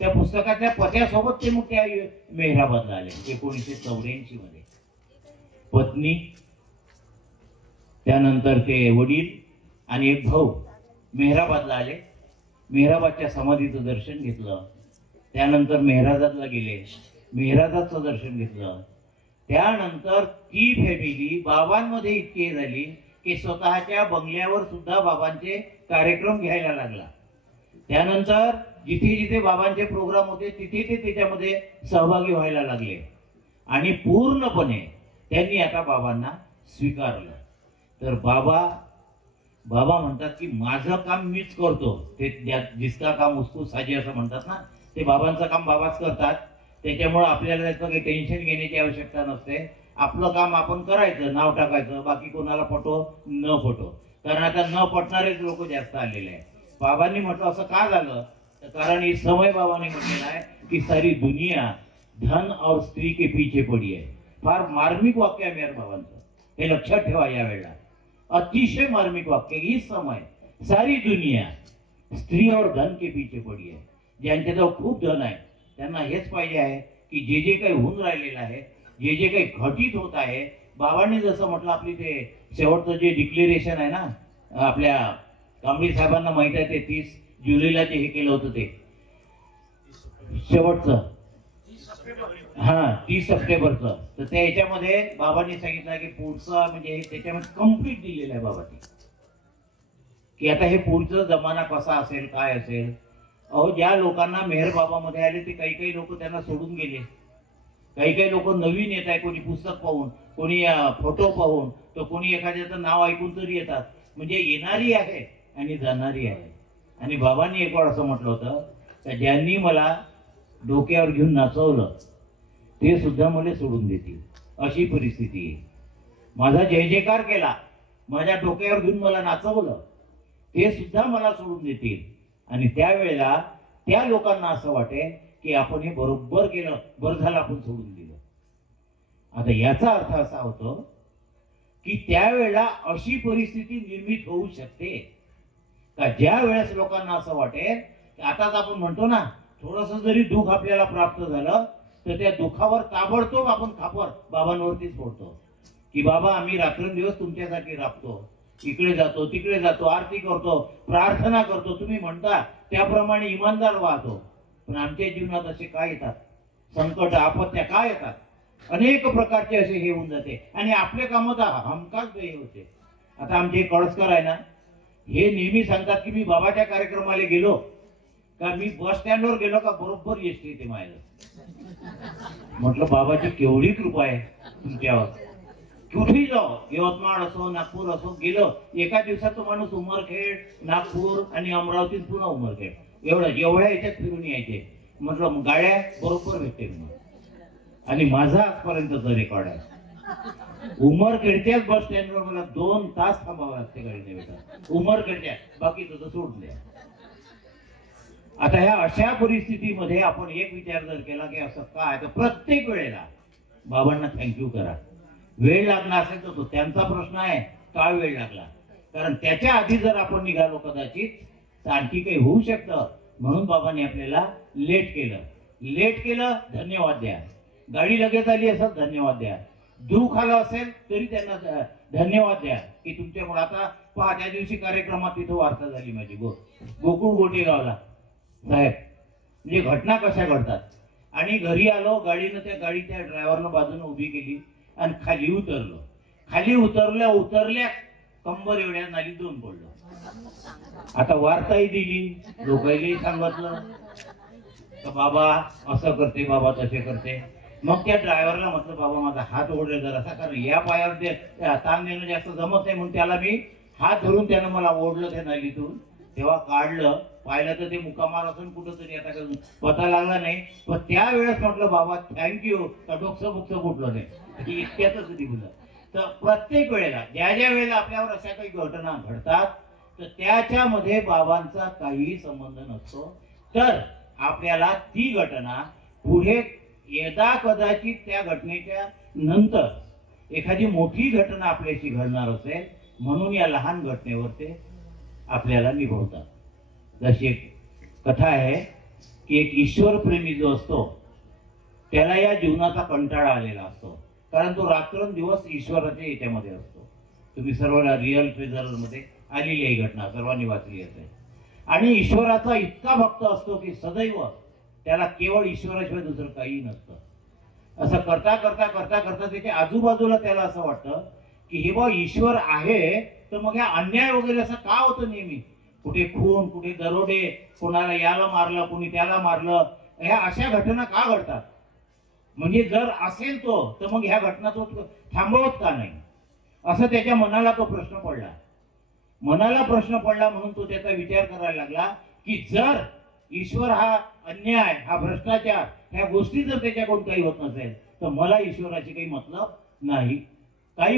त्या पुस्तकाच्या पत्यासोबत ते मग त्या मेहराबादला आले 1984 मध्ये. पत्नी, त्यानंतर ते वडील आणि एक भाऊ मेहराबादला आले. मेहराबादच्या समाधीचं दर्शन घेतलं. त्यानंतर मेहराबादला गेले, मेहराबादचं दर्शन घेतलं. त्यानंतर ती फॅमिली बाबांमध्ये इतकी झाली की स्वतःच्या बंगल्यावर सुद्धा बाबांचे कार्यक्रम घ्यायला लागला. त्यानंतर जिथे जिथे बाबांचे प्रोग्राम होते तिथे ते त्याच्यामध्ये सहभागी व्हायला लागले आणि पूर्णपणे त्यांनी आता बाबांना स्वीकारलं. तर बाबा म्हणतात की माझं काम मीच करतो. ते जिसका काम उसको साजे असं म्हणतात ना, ते बाबांचं काम बाबाच करतात. त्याच्यामुळे आपल्याला त्याचं काही टेन्शन घेण्याची आवश्यकता नसते. आपलं काम आपण करायचं, नाव टाकायचं, बाकी कोणाला पटो न पटो. कारण आता न पटणारेच लोक जास्त आलेले आहेत. बाबांनी म्हटलं असं का झालं, तर कारण ही समय बाबांनी म्हटलेलं आहे की सारी दुनिया धन और स्त्री के पीछे पडी आहे. फार मार्मिक वाक्य आहे मेहर बाबांचं, हे लक्षात ठेवा यावेळेला. अतिशय मार्मिक वाक्य. ही समय सारी दुनिया स्त्री और धन के पीछे पडी आहे. ज्यांच्याजवळ खूप धन आहे त्यांना हेच पाहिजे आहे की जे जे काही होऊन राहिलेलं आहे, जे जे काही घटित होत आहे, बाबांनी जसं म्हटलं आपली ते शेवटचं जे डिक्लेरेशन आहे ना, आपल्या कांबळी साहेबांना माहित आहे, ते 30 जुलैला जे हे केलं होतं ते शेवटचं, 30 सप्टेंबरचं. तर त्या याच्यामध्ये बाबांनी सांगितलं की पुढचं म्हणजे त्याच्यामध्ये कम्प्लीट दिलेलं आहे बाबांनी की आता हे पुढचं जमाना कसा असेल, काय असेल. अहो, ज्या लोकांना मेहर बाबामध्ये आले ते काही लोक त्यांना सोडून गेले. काही लोक नवीन येत आहे, कोणी पुस्तक पाहून, कोणी फोटो पाहून, तर कोणी एखाद्याचं नाव ऐकून तरी येतात. म्हणजे येणारी आहे आणि जाणारी आहे. आणि बाबांनी एक वेळ असं म्हटलं होतं की ज्यांनी मला डोक्यावर घेऊन नाचवलं ते सुद्धा मला सोडून देतील, अशी परिस्थिती आहे. माझा जय जयकार केला, माझ्या डोक्यावर घेऊन मला नाचवलं, ते सुद्धा मला सोडून देतील. आणि त्यावेळेला त्या लोकांना असं वाटेल की आपण हे बरोबर केलं, बरं झालं आपण सोडून दिलं. आता याचा अर्थ असा होतो की त्यावेळेला अशी परिस्थिती निर्मित होऊ शकते का ज्या वेळेस लोकांना असं वाटेल की आताच आपण म्हणतो ना, थोडंसं जरी दुःख आपल्याला प्राप्त झालं तर त्या दुःखावर ताबडतोब आपण खापर बाबांवरतीच फोडतो की बाबा आम्ही रात्रंदिवस तुमच्यासाठी राबतो, इकडे जातो तिकडे जातो, आरती करतो, प्रार्थना करतो, तुम्ही म्हणता त्याप्रमाणे इमानदार वाहतो. पण आमच्या जीवनात असे काय येतात, संकट आपत्त्या काय येतात, अनेक प्रकारचे असे हे होऊन जाते आणि आपल्या कामात हमखास हे होते. आता आमचे कळसकर आहे ना, हे नेहमी सांगतात की मी बाबाच्या कार्यक्रमाला गेलो का मी बस स्टँडवर गेलो का बरोबर एसटी येते माझ्याला. म्हटलं बाबाची केवढी कृपा आहे तुमच्यावर, कुठेही जाओ, यवतमाळ असो नागपूर असो, गेलो एका दिवसात तो माणूस उमरखेड, नागपूर आणि अमरावतीत पुन्हा उमरखेड, एवढ्या याच्यात फिरून यायचे. म्हटलं गाड्या बरोबर भेटते आणि माझा आजपर्यंतचा रेकॉर्ड आहे. उमरखेडच्याच बस स्टँडवर मला 2 तास थांबावं लागते गाडीने भेटत, उमरखेडच्या, बाकी तुझं सोडून द्या. आता ह्या अशा परिस्थितीमध्ये आपण एक विचार जर केला की असं काय, तर प्रत्येक वेळेला बाबांना थँक्यू करा. वेळ लागला असेल तर तो त्यांचा प्रश्न आहे, का वेळ लागला, कारण त्याच्या आधी जर आपण निघालो कदाचित तर आणखी काही होऊ शकतं. म्हणून बाबांनी आपल्याला लेट केलं धन्यवाद द्या. गाडी लगेच आली असेल धन्यवाद द्या. दुःख आलं असेल तरी त्यांना धन्यवाद द्या की तुमच्यामुळे. आता पहा, त्या दिवशी कार्यक्रमात तिथं वार्ता झाली माझी गोकुळ गोटेगावला साहेब, म्हणजे घटना कशा घडतात. आणि घरी आलो, गाडीनं त्या ड्रायव्हरनं बाजूने उभी केली आणि खाली उतरल्या कंबर एवढ्या नाली 2 पडलो. आता वार्ताही दिली, लोकांनाही सांगितलं तर बाबा असं करते, बाबा तसे करते. मग त्या ड्रायव्हरला म्हटलं बाबा माझा हात ओढले जरासा, कारण या पायावर ते ताण देणं जास्त जमत नाही, म्हणून त्याला मी हात धरून त्यानं मला ओढलं त्या नालीतून. तेव्हा काढलं, पाहिलं तर ते मुकामार असून कुठंतरी आता पता लागला नाही. पण त्यावेळेस म्हटलं बाबा थँक्यू, तर डोकसं फुटलं नाही, इतक्यातच निघलं. तर प्रत्येक वेळेला ज्या वेळेला आपल्यावर अशा काही घटना घडतात तर त्याच्यामध्ये बाबांचा काहीही संबंध नसतो. तर आपल्याला ती घटना पुढे यदा कदाचित त्या घटनेच्या नंतर एखादी मोठी घटना आपल्याशी घडणार असेल म्हणून या लहान घटनेवर ते आपल्याला निभवतात. जशी एक कथा आहे की एक ईश्वरप्रेमी जो असतो त्याला या जीवनाचा कंटाळा आलेला असतो, कारण तो रात्रंदिवस ईश्वराच्या याच्यामध्ये असतो. तुम्ही सर्व रिअल ट्रेझर मध्ये आलेली ही घटना सर्वांनी वाचली असेल. आणि ईश्वराचा इतका भक्त असतो की सदैव त्याला केवळ ईश्वराशिवाय दुसरं काही नसतं. असं करता करता करता करता त्याच्या आजूबाजूला त्याला असं वाटतं की हे बा ईश्वर आहे तर मग ह्या अन्याय वगैरे असं का होतं नेहमी, कुठे खून, कुठे दरोडे, कोणाला याला मारलं, कोणी त्याला मारलं, ह्या अशा घटना का घडतात. म्हणजे जर असेल तो तर मग ह्या घटना तो थांबवत का नाही, असं त्याच्या मनाला प्रश्न पडला. म्हणून तो त्याचा विचार करायला लागला की जर ईश्वर हा अन्याय, हा भ्रष्टाचार, ह्या गोष्टी जर त्याच्याकडून काही होत नसेल तर मला ईश्वराची काही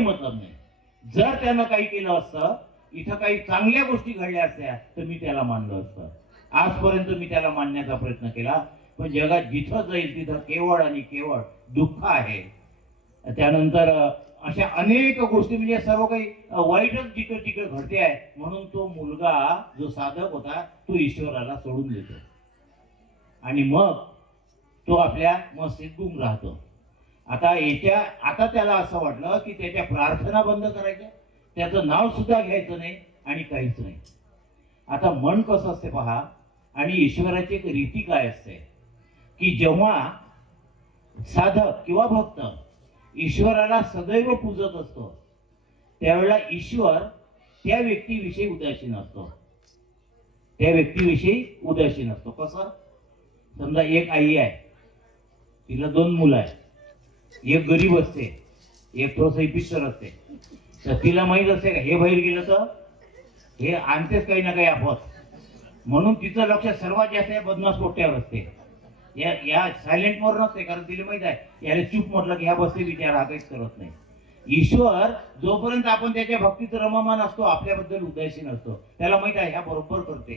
मतलब नाही. जर त्यानं काही केलं असतं, इथं काही चांगल्या गोष्टी घडल्या असत्या तर मी त्याला मानलं असतं. आजपर्यंत मी त्याला मानण्याचा प्रयत्न केला, पण जगात जिथं जाईल तिथं केवळ आणि केवळ दुःख आहे. त्यानंतर अशा अनेक गोष्टी, म्हणजे सर्व काही वाईटच तिकडे घडते आहे. म्हणून तो मुलगा जो साधक होता तो ईश्वराला सोडून देतो आणि मग तो आपल्या मस्तीत गुंग राहतो. आता त्याला असं वाटलं की त्याच्या प्रार्थना बंद करायच्या, त्याचं नाव सुद्धा घ्यायचं नाही आणि काहीच नाही. आता मन कसं असते पहा, आणि ईश्वराची एक रीती काय असते की जेव्हा साधक किंवा भक्त ईश्वराला सदैव पूजत असतो त्यावेळेला ईश्वर त्या व्यक्तीविषयी उदासीन असतो. कसं, समजा एक आई आहे, तिला 2 मुलं आहे, एक गरीब असते, एक थोडस इपिस्तर असते. तर तिला माहित असते का हे बाहेर गेलं तर हे आणतेच काही ना काही आफत, म्हणून तिचं लक्ष सर्वात जास्त या बदमाश पोट्यावर असते. या सायलेंट मोर नसते, कारण तिला माहित आहे याला चूप म्हटलं की ह्या बसते विचार, हा काहीच करत नाही. ईश्वर जोपर्यंत आपण त्याच्या भक्तीत रममान असतो आपल्याबद्दल उदासीन असतो, त्याला माहित आहे ह्या बरोबर करते.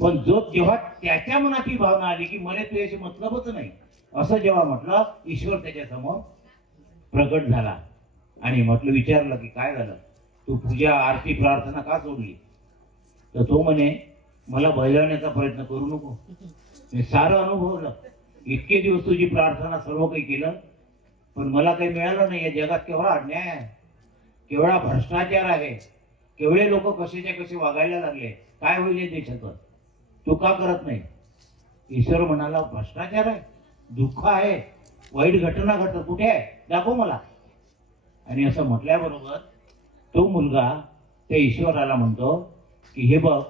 पण जेव्हा त्याच्या मनात ही भावना आली की मला तुझ्याशी मतलबच नाही असं जेव्हा म्हटलं, ईश्वर त्याच्या समोर प्रकट झाला आणि म्हटलं, विचारलं की काय झालं, तू पूजा आरती प्रार्थना का सोडली? तर तो म्हणे, मला बजावण्याचा प्रयत्न करू नको, मी सारं अनुभवलं, इतके दिवस तुझी प्रार्थना सर्व काही केलं, पण मला काही मिळालं नाही. या जगात केवढा अन्याय आहे, केवढा भ्रष्टाचार आहे, केवढे लोक कसेच्या कसे वागायला लागले, काय होईल या देशाचं, तू का करत नाही? ईश्वर म्हणाला, भ्रष्टाचार आहे, दुःख आहे, वाईट घटना घडतात, कुठे आहे, दाखव मला. आणि असं म्हटल्याबरोबर तो मुलगा त्या ईश्वराला म्हणतो की हे बघ,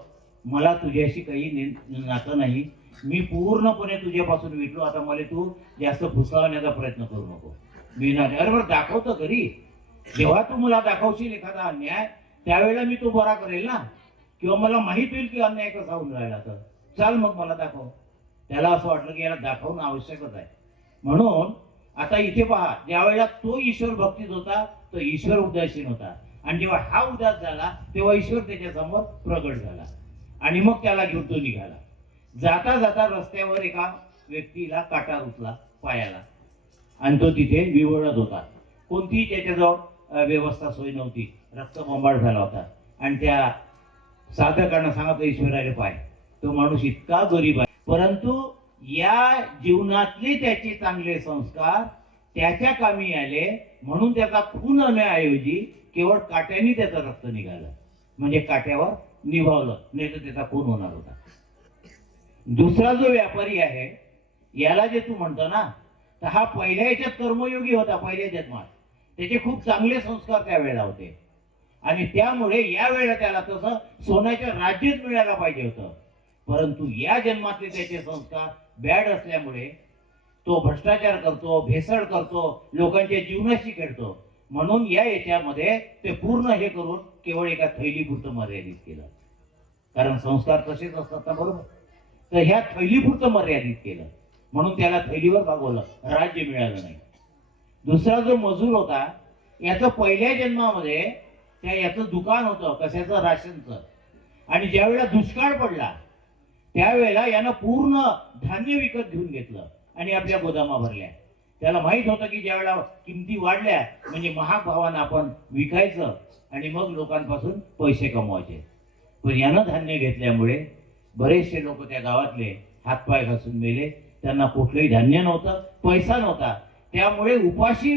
मला तुझ्याशी काही नातं नाही, मी पूर्णपणे तुझ्यापासून विटलो, आता मला तू जास्त फुसवण्याचा प्रयत्न करू नको, मी ना. अरे बरं, दाखवतो घरी, जेव्हा तू मला दाखवशील एखादा अन्याय, त्यावेळेला मी तो बरा करेल ना, किंवा मला माहित होईल की अन्याय कसा होऊन राहिला, तर चाल मग मला दाखव. त्याला असं वाटलं की याला दाखवणं आवश्यकच आहे. म्हणून आता इथे पहा, ज्या वेळेला तो ईश्वर भक्तीत होता, तो ईश्वर उदासीन होता, आणि जेव्हा हा उदास झाला तेव्हा ईश्वर त्याच्या समोर प्रगट झाला, आणि मग त्याला घेऊन तो निघाला. जाता जाता रस्त्यावर एका व्यक्तीला काटा रुतला पायाला, आणि तो तिथे विवळत होता. कोणतीही त्याच्याजवळ व्यवस्था सोय नव्हती, रक्तबंबाळ झाला होता, आणि त्या साधकांना सांगितलं, ईश्वराले पाय. तो माणूस इतका गरीब आहे, परंतु या जीवनातले त्याचे चांगले संस्कार त्याच्या कामी आले, म्हणून त्याचा खून होण्याऐवजी केवळ काट्याने त्याचं रक्त निघालं, म्हणजे काट्यावर निभावलं, नाही तर त्याचा खून होणार होता. दुसरा जो व्यापारी आहे, याला जे तू म्हणतो ना, तर हा पहिल्या याच्यात कर्मयोगी होता, पहिल्या जन्मात त्याचे खूप चांगले संस्कार त्यावेळेला होते, आणि त्यामुळे या वेळेला त्याला तसं सोन्याचं राज्यच मिळायला पाहिजे होतं. परंतु या जन्मातले त्याचे संस्कार बॅड असल्यामुळे तो भ्रष्टाचार करतो, भेसळ करतो, लोकांच्या जीवनाशी खेळतो, म्हणून या याच्यामध्ये ते पूर्ण हे करून केवळ एका थैलीपुरतं मर्यादित केलं. कारण संस्कार तसेच असतात ना, बरोबर. तर ह्या थैलीपुरतं मर्यादित केलं, म्हणून त्याला थैलीवर भागवलं, राज्य मिळालं नाही. दुसरा जो मजूर होता, याचं पहिल्या जन्मामध्ये त्या याचं दुकान होतं कशाचं, राशनचं, आणि ज्यावेळेला दुष्काळ पडला त्यावेळेला यानं पूर्ण धान्य विकत घेऊन घेतलं आणि आपल्या गोदामा भरल्या. त्याला माहित होतं की ज्यावेळेला किमती वाढल्या म्हणजे महाग भावानं आपण विकायचं आणि मग लोकांपासून पैसे कमवायचे. पण यानं धान्य घेतल्यामुळे बरेचसे लोक त्या गावातले हातपाय घासून मेले, त्यांना कुठलंही धान्य नव्हतं, पैसा नव्हता, त्यामुळे उपाशी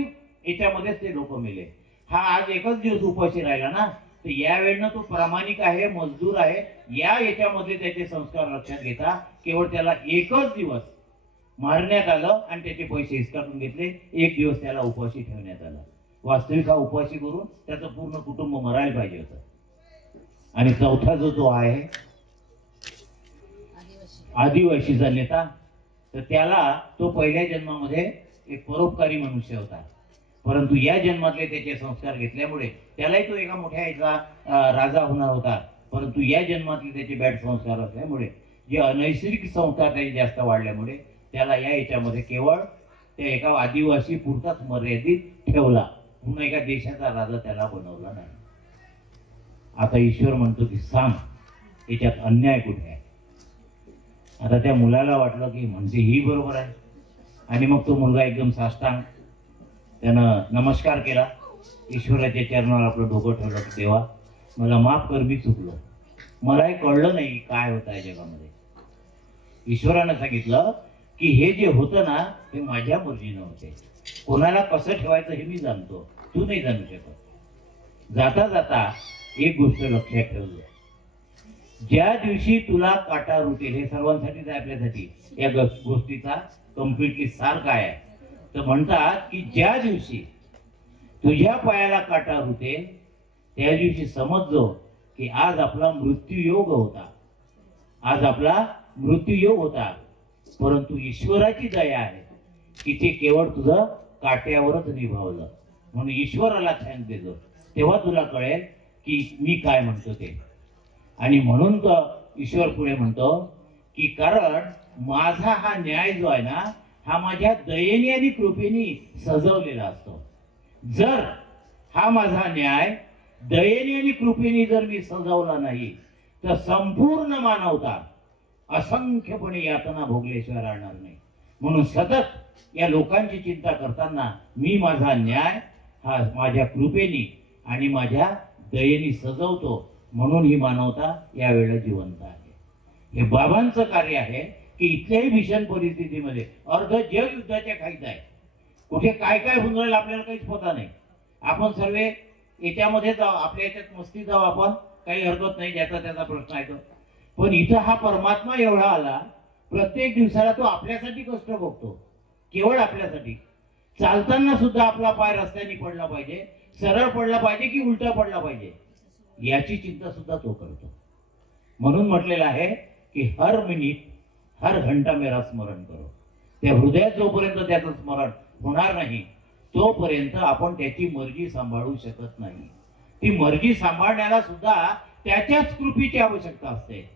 याच्यामध्येच ते लोक मेले. हा आज एकच दिवस उपाशी राहिला ना, तर यावेळेला तो प्रामाणिक आहे, मजदूर आहे, या याच्यामध्ये त्याचे संस्कार लक्षात घेता केवळ त्याला एकच दिवस मारण्यात आलं आणि त्याचे पैसे हिसकावून घेतले, एक दिवस त्याला उपाशी ठेवण्यात आलं. वास्तविक हा उपाशी करून त्याचं पूर्ण कुटुंब मरायला पाहिजे होतं. आणि चौथा जो आहे आदिवासीचा नेता, तर त्याला तो पहिल्या जन्मामध्ये एक परोपकारी मनुष्य होता, परंतु या जन्मातले त्याचे संस्कार घेतल्यामुळे त्यालाही तो एका मोठ्या याचा राजा होणार होता, परंतु या जन्मातले त्याचे बॅड संस्कार असल्यामुळे, जे अनैसर्गिक संस्कार त्याचे जास्त वाढल्यामुळे त्याला या याच्यामध्ये केवळ त्या एका आदिवासी पुरताच मर्यादित ठेवला, पुन्हा एका देशाचा राजा त्याला बनवला नाही. आता ईश्वर म्हणतो की सांग, याच्यात अन्याय कुठे आहे? आता त्या मुलाला वाटलं की म्हणजे ही बरोबर आहे, आणि मग तो मुलगा एकदम साष्टांग त्यानं नमस्कार केला, ईश्वराच्या चरणावर आपलं डोकं ठेवलं की देवा मला माफ कर, मी चुकलो, मलाही कळलं नाही काय होत आहे जगामध्ये. ईश्वरानं सांगितलं की हे जे होतं ना, हे माझ्या मर्जीनं होते, कोणाला कसं ठेवायचं हे मी जाणतो, तू नाही जाणू शकत. जाता जाता एक गोष्ट लक्षात ठेवलं, ज्या दिवशी तुला काटा रुटेल, हे सर्वांसाठीच आहे आपल्यासाठी, या गोष्टीचा कम्प्लिटली सार काय आहे, तर म्हणतात की ज्या दिवशी तुझ्या पायाला काटा रुटेल त्या दिवशी समजलो की आज आपला मृत्यूयोग होता, आज आपला मृत्यूयोग होता. परंतु ईश्वराची दया आहे की ते केवळ तुझं काट्यावरच निभावलं, म्हणून ईश्वराला थँक देतो, तेव्हा तुला कळेल की मी काय म्हणतो ते. आणि म्हणून तर ईश्वर पुढे म्हणतो की कारण माझा हा न्याय जो आहे ना, हा माझ्या दयेने आणि कृपेने सजवलेला असतो. जर हा माझा न्याय दयेने आणि कृपेने जर मी सजवला नाही, तर संपूर्ण मानवता असंख्यपणे यातना भोगल्याशिवाय राहणार नाही. म्हणून सतत या लोकांची चिंता करताना मी माझा न्याय हा माझ्या कृपेनी आणि माझ्या दयेनी सजवतो, म्हणून ही मानवता यावेळेला जिवंत आहे. हे बाबांचं कार्य आहे की इथल्याही भीषण परिस्थितीमध्ये अर्ध जग युद्धाच्या खाईत आहे. कुठे काय काय होऊन राहिलं आपल्याला काहीच पता नाही. आपण सर्व याच्यामध्ये जाऊ, आपल्या याच्यात मस्ती जाऊ आपण, काही हरकत नाही, ज्याचा त्याचा प्रश्न आहे तो. पण इथं हा परमात्मा एवढा आला, प्रत्येक दिवसाला तो आपल्यासाठी कष्ट बघतो, केवळ आपल्यासाठी. चालताना सुद्धा आपला पाय रस्त्याने पडला पाहिजे, सरळ पडला पाहिजे की उलटा पडला पाहिजे, याची चिंता सुद्धा तो करतो. म्हणून म्हटलेलं आहे की हर मिनिट हर घंटा मेरा स्मरण करो. त्या हृदयात जोपर्यंत त्याचं स्मरण होणार नाही तोपर्यंत आपण त्याची मर्जी सांभाळू शकत नाही. ती मर्जी सांभाळण्याला सुद्धा त्याच्याच कृपेची आवश्यकता असते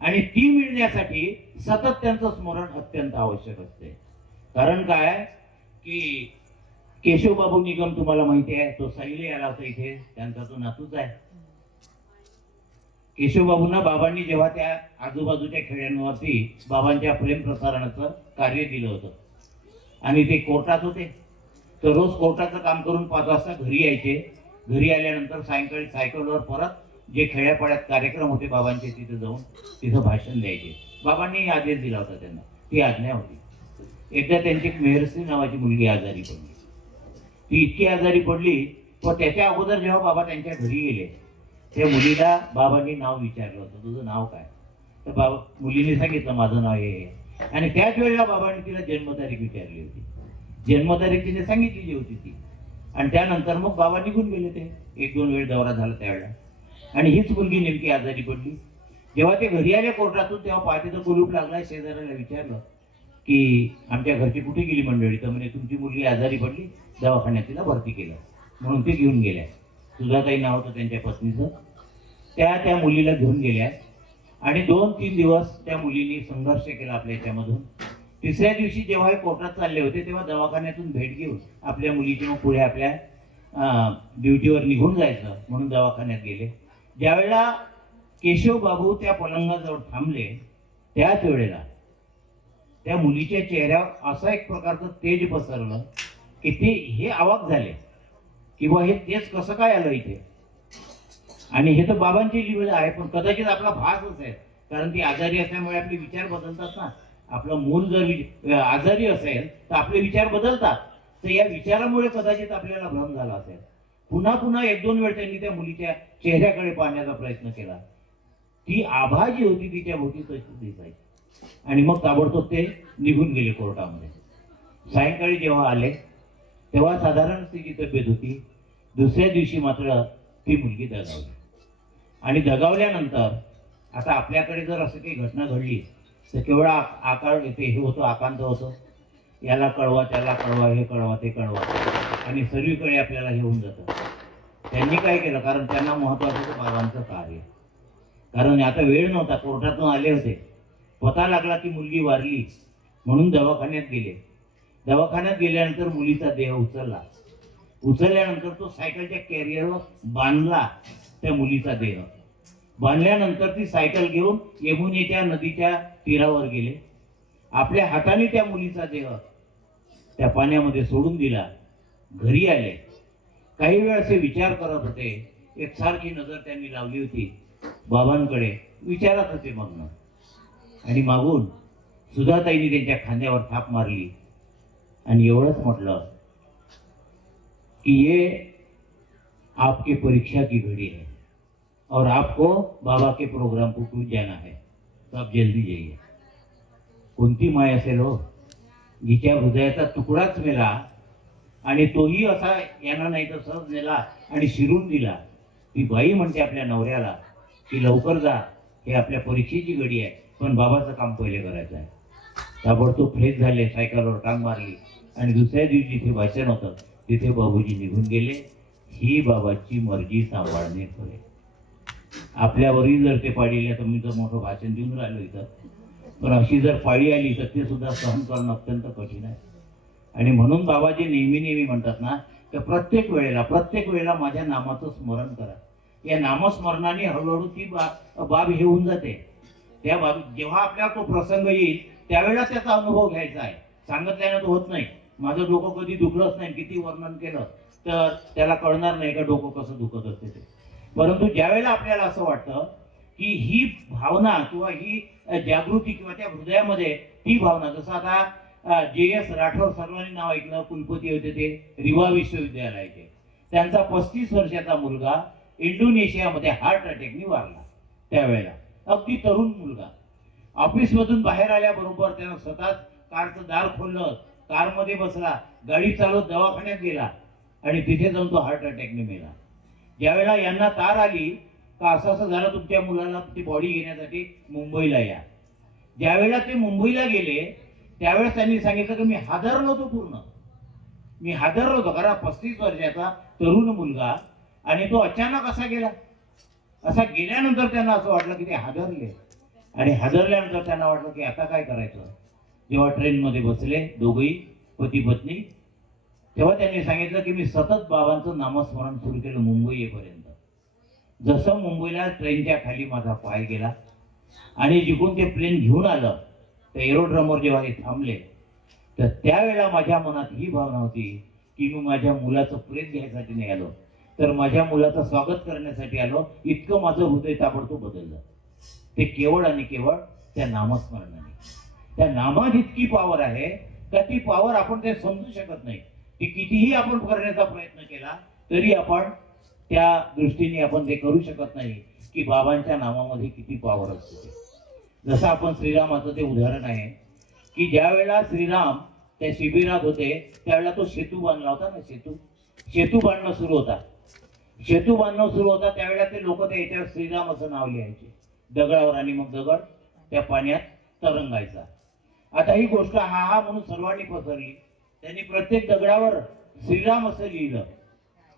आणि ती मिळण्यासाठी सतत त्यांचं स्मरण अत्यंत आवश्यक असते. कारण काय की केशवबाबू निगम तुम्हाला माहिती आहे, तो सैले आला होता इथे, त्यांचा तो नातूच आहे. केशवबाबूंना बाबांनी जेव्हा त्या आजूबाजूच्या खेड्यांवरती बाबांच्या प्रेम प्रसारणाचं कार्य दिलं होतं आणि ते कोर्टात होते, तर रोज कोर्टाचं काम करून 5 वाजता घरी यायचे. घरी आल्यानंतर सायंकाळी सायकलवर परत जे खेड्यापाड्यात कार्यक्रम होते बाबांचे तिथे जाऊन तिथं भाषण द्यायचे. बाबांनी आदेश दिला होता त्यांना, ती आज्ञा होती. एकदा त्यांची एक मेहरश्री नावाची मुलगी आजारी पडली. ती इतकी आजारी पडली, पण त्याच्या अगोदर जेव्हा बाबा त्यांच्या घरी गेले त्या मुलीला बाबांनी नाव विचारलं होतं, तुझं नाव काय? तर बाबा मुलीने सांगितलं माझं नाव हे. आणि त्याच वेळेला बाबांनी तिला जन्मतारीख विचारली होती. जन्मतारीख तिने सांगितलेली होती ती. आणि त्यानंतर मग बाबा निघून गेले. ते 1-2 वेळ दौरा झाला त्यावेळेला. आणि हीच मुलगी नेमकी आजारी पडली. जेव्हा ते घरी आले कोर्टातून तेव्हा पाठीचं कुलूप लागला. शेजाऱ्याला विचारलं की आमच्या घरची कुठे गेली मंडळी? तर म्हणे तुमची मुलगी आजारी पडली, दवाखान्यात तिला भरती केलं. म्हणून ते घेऊन गेल्या. सुधाताई नाव होतं त्यांच्या पत्नीचं. त्या मुलीला घेऊन गेल्या आणि 2-3 दिवस त्या मुलीने संघर्ष केला आपल्या याच्यामधून. 3ऱ्या दिवशी जेव्हा हे कोर्टात चालले होते तेव्हा दवाखान्यातून भेट घेऊन आपल्या मुलीची मग पुढे आपल्या ड्युटीवर निघून जायचं म्हणून दवाखान्यात गेले. ज्यावेळेला केशवबाबू त्या पलंगाजवळ थांबले त्याच वेळेला त्या मुलीच्या चेहऱ्यावर असा एक प्रकारचं तेज पसरलं की ते हे अवाक झाले की बा हे तेज कसं काय आलं इथे. आणि हे तर बाबांची लीला आहे, पण कदाचित आपला भास असेल, कारण ती आजारी असल्यामुळे आपले विचार बदलतात ना. आपलं मूल जर आजारी असेल तर आपले विचार बदलतात. तर या विचारामुळे कदाचित आपल्याला भ्रम झाला असेल. पुन्हा पुन्हा 1-2 वेळ त्यांनी त्या मुलीच्या चेहऱ्याकडे पाहण्याचा प्रयत्न केला. ती आभा जी होती तिच्या भोवती तशी दिसायची. आणि मग ताबडतोब ते निघून गेले कोर्टामध्ये. सायंकाळी जेव्हा आले तेव्हा साधारण तिची तब्येत होती. 2ऱ्या दिवशी मात्र ती मुलगी दगावली. आणि दगावल्यानंतर आता आपल्याकडे जर असं काही घटना घडली तर केवळ आकार येते, हे होतं आकांत होतं, याला कळवा त्याला कळवा, हे कळवा ते कळवा, आणि सर्वीकडे आपल्याला हे होऊन जातं. त्यांनी काय केलं, कारण त्यांना महत्वाचं होतं बाबांचं कार्य. कारण आता वेळ नव्हता, कोर्टातून आले होते, पता लागला की मुलगी वारली म्हणून दवाखान्यात गेले. दवाखान्यात गेल्यानंतर मुलीचा देह उचलल्यानंतर तो सायकलच्या कॅरियरवर बांधला. त्या मुलीचा देह बांधल्यानंतर ती सायकल घेऊन यमुनेच्या नदीच्या तीरावर गेले. आपल्या हाताने त्या मुलीचा देह त्या पाण्यामध्ये सोडून दिला. घरी आले. काही वेळ असे विचार करत होते. एकसारखी नजर त्यांनी लावली होती बाबांकडे, विचारत होते मग्न. आणि मागून सुधाताईंनी त्यांच्या खांद्यावर थाप मारली आणि एवढंच म्हटलं कि ये आपके परीक्षा की घड़ी है और आपको बाबा के प्रोग्राम को कुछ जाना है, तो आप जल्दी जाइए. कोणती माय असेल हो, जिच्या हृदयाचा तुकडाच मेला आणि तोही असा यानं नाही तर सहज नेला आणि शिरून दिला. ती बाई म्हणते आपल्या नवऱ्याला की लवकर जा, हे आपल्या परीक्षेची घडी आहे, पण बाबाचं काम पहिले करायचं आहे. ताबडतोब फ्रेश झाले, सायकलवर टांग मारली आणि 2ऱ्या दिवशी जिथे भाषण होतं तिथे बाबूजी निघून गेले. ही बाबाची मर्जी सांभाळणे होय. आपल्यावरही जर ते पाळी तर मी तर मोठं भाषण देऊन राहिलो इथं, पण अशी जर पाळी आली तर ते सुद्धा सहन करणं अत्यंत कठीण आहे. आणि म्हणून बाबाजी नेहमी म्हणतात ना की प्रत्येक वेळेला माझ्या नामाचं स्मरण करा. या नामस्मरणाने हळूहळू ती बाब हे होऊन जाते. त्या बाब जेव्हा आपल्याला तो प्रसंग येईल त्यावेळेला त्याचा अनुभव घ्यायचा आहे. सांगितल्यानं तो होत नाही. माझं डोकं कधी दुखलंच नाही, किती वर्णन केलं तर त्याला कळणार नाही का डोकं कसं दुखत असते ते. परंतु ज्यावेळेला आपल्याला असं वाटतं की ही भावना किंवा ही जागृती किंवा त्या हृदयामध्ये ती भावना, जसं आता JS राठोड सर्वांनी नाव ऐकलं, कुलपती होते ते रिवा विश्वविद्यालयाचे. त्यांचा 35 वर्षाचा मुलगा इंडोनेशियामध्ये हार्ट अटॅकने वारला. त्यावेळेला अगदी तरुण मुलगा. ऑफिसमधून बाहेर आल्याबरोबर त्यानं स्वतःच कारचं दार खोललं, कारमध्ये बसला, गाडी चालवत दवाखान्यात गेला आणि तिथे जाऊन तो हार्ट अटॅकने मेला. ज्यावेळेला यांना तार आली का असं असं झालं, तुमच्या मुलाला ती बॉडी घेण्यासाठी मुंबईला या. ज्यावेळेला ते मुंबईला गेले त्यावेळेस त्यांनी सांगितलं की मी हादरलो होतो, पूर्ण मी हादरलो होतो, कारण 35 वर्षाचा तरुण मुलगा आणि तो अचानक असा गेला. असा गेल्यानंतर त्यांना असं वाटलं की ते हादरले आणि हादरल्यानंतर त्यांना वाटलं की आता काय करायचं. जेव्हा ट्रेनमध्ये बसले दोघंही पती पत्नी, तेव्हा त्यांनी सांगितलं की मी सतत बाबांचं नामस्मरण सुरू केलं मुंबई येईपर्यंत. जसं मुंबईला ट्रेनच्या खाली माझा पाय गेला आणि जिकडून ते प्लेन घेऊन आलं तर एरोड्रमवर जेव्हा हे थांबले तर त्यावेळेला माझ्या मनात ही भावना होती की मी माझ्या मुलाचं प्रेत घ्यायसाठी नाही आलो, तर माझ्या मुलाचं स्वागत करण्यासाठी आलो. इतकं माझं हृदय ताबडतोब बदललं. ते केवळ आणि केवळ त्या नामस्मरणाने. त्या नामात इतकी पॉवर आहे का ती पॉवर आपण ते समजू शकत नाही. ती कितीही आपण करण्याचा प्रयत्न केला तरी आपण त्या दृष्टीने आपण ते करू शकत नाही की बाबांच्या नामामध्ये किती पॉवर असते. जसं आपण श्रीरामाचं ते उदाहरण आहे की ज्या वेळेला श्रीराम त्या शिबिरात होते त्यावेळेला तो सेतू बांधला होता ना, सेतू बांधणं सुरू होता. सेतू बांधणं सुरू होता त्यावेळेला ते लोक त्याच्यावर श्रीराम असं नाव लिहायचे दगडावर आणि मग दगड त्या पाण्यात तरंगायचा. आता ही गोष्ट हा म्हणून सर्वांनी पसरली. त्यांनी प्रत्येक दगडावर श्रीराम असं लिहिलं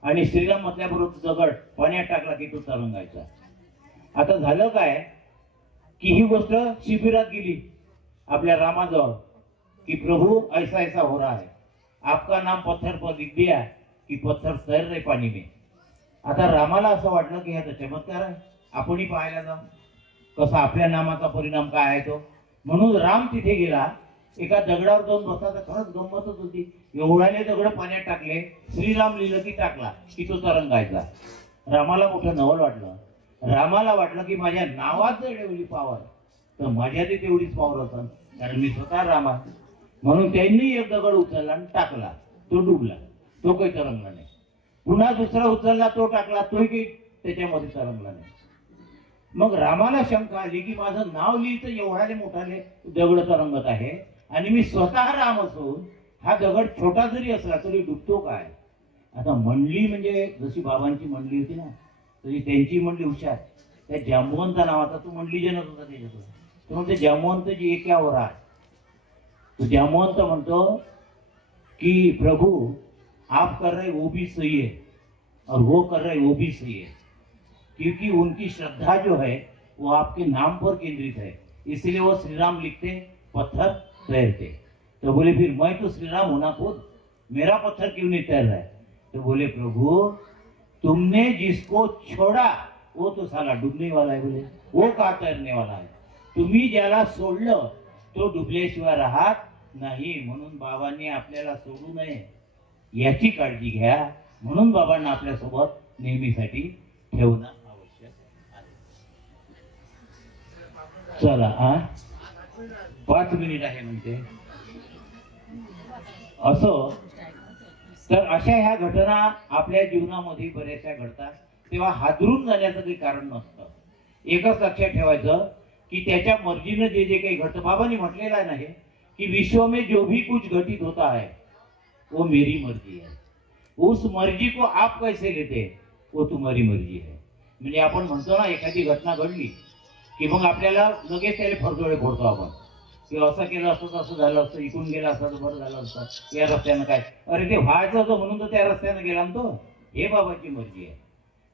आणि श्रीराम म्हटल्याबरोबर दगड पाण्यात टाकला की तो तरंगायचा. आता झालं काय की ही गोष्ट शिबिरात गेली आपल्या रामाजवळ कि प्रभु ऐसा ऐसा हो रहा है, आपका नाम पत्थर पर लिख दिया कि पत्थर तैर रहे पाणी में. आता रामाला असं वाटलं की हा तर चमत्कार आहे, आपणही पाहायला जाऊ कसा आपल्या नामाचा परिणाम काय आहे तो. म्हणून राम तिथे गेला, एका दगडावर जाऊन बसला तर खरंच गंमतच होती. एवढ्याने दगड पाण्यात टाकले, श्रीराम लिहिलं की टाकला की तो तरंगायचा. रामाला मोठं नवल वाटलं. रामाला वाटलं की माझ्या नावात जर एवढी पॉवर तर माझ्यातही तेवढीच पॉवर असेल, कारण मी स्वतः राम आहे. म्हणून त्यांनी एक दगड उचलला आणि टाकला, तो डुबला, तो काही तरंगला नाही. पुन्हा दुसरा उचलला, तो टाकला, तोही काही त्याच्यामध्ये तरंगला नाही. मग रामाला शंका आली की माझं नाव लिहितं एवढ्याले मोठाले दगड तरंगत आहे आणि मी स्वतः राम असून हा दगड छोटा जरी असला तरी डुबतो काय. आता मंडली म्हणजे जशी बाबांची मंडली होती ना तशी त्यांची मंडली हुशार. त्या जांबवंत नावाचा तो मंडली जनक होता त्याच्यातून. तो म्हणते जांबवंत जी एक क्या हो रहा है. तो जांबवंत म्हणतो कि प्रभु आप कर रहे वो भी सही है और वो कर रहे वो भी सही है, क्योंकि उनकी श्रद्धा जो है वो आपके नाम पर केंद्रित है, इसलिए वो श्री राम लिखते पत्थर तैरते. तो बोले फिर मैं तो श्री राम होना खुद, मेरा पत्थर क्यों नहीं तैर रहा है. तो बोले प्रभु तुमने जिसको छोड़ा वो तो साला डूबने वाला है, बोले वो का तैरने वाला है. तुम्ही ज्याला सोडलं तो डुबल्याशिवाय राहत नाही. म्हणून बाबांनी आपल्याला सोडू नये याची काळजी घ्या. म्हणून बाबांना आपल्यासोबत नेहमीसाठी ठेवणं आवश्यक आहे. चला 5 मिनिट आहे म्हणते. असं तर अशा ह्या घटना आपल्या जीवनामध्ये बऱ्याचशा घडतात. तेव्हा हादरून जाण्याचं काही कारण नसतं. एकच लक्षात ठेवायचं की त्याच्या मर्जीनं जे जे काही घडतं, बाबांनी म्हटलेलं आहे ना हे कि विश्व में जो भी कुछ घटित होता है वो मेरी मर्जी है, उस मर्जी को आप कैसे लेते वो तुम्हारी मर्जी है. म्हणजे आपण म्हणतो ना एखादी घटना घडली की मग आपल्याला लगेच त्याला फरजोडे फोडतो आपण की असं केलं असतं तर असं झालं असतं, इकडून गेलं असतं तर बरं झालं असतं, या रस्त्यानं काय, अरे ते व्हायचं होतं म्हणून तर त्या रस्त्यानं गेला ना तो. हे बाबाची मर्जी आहे.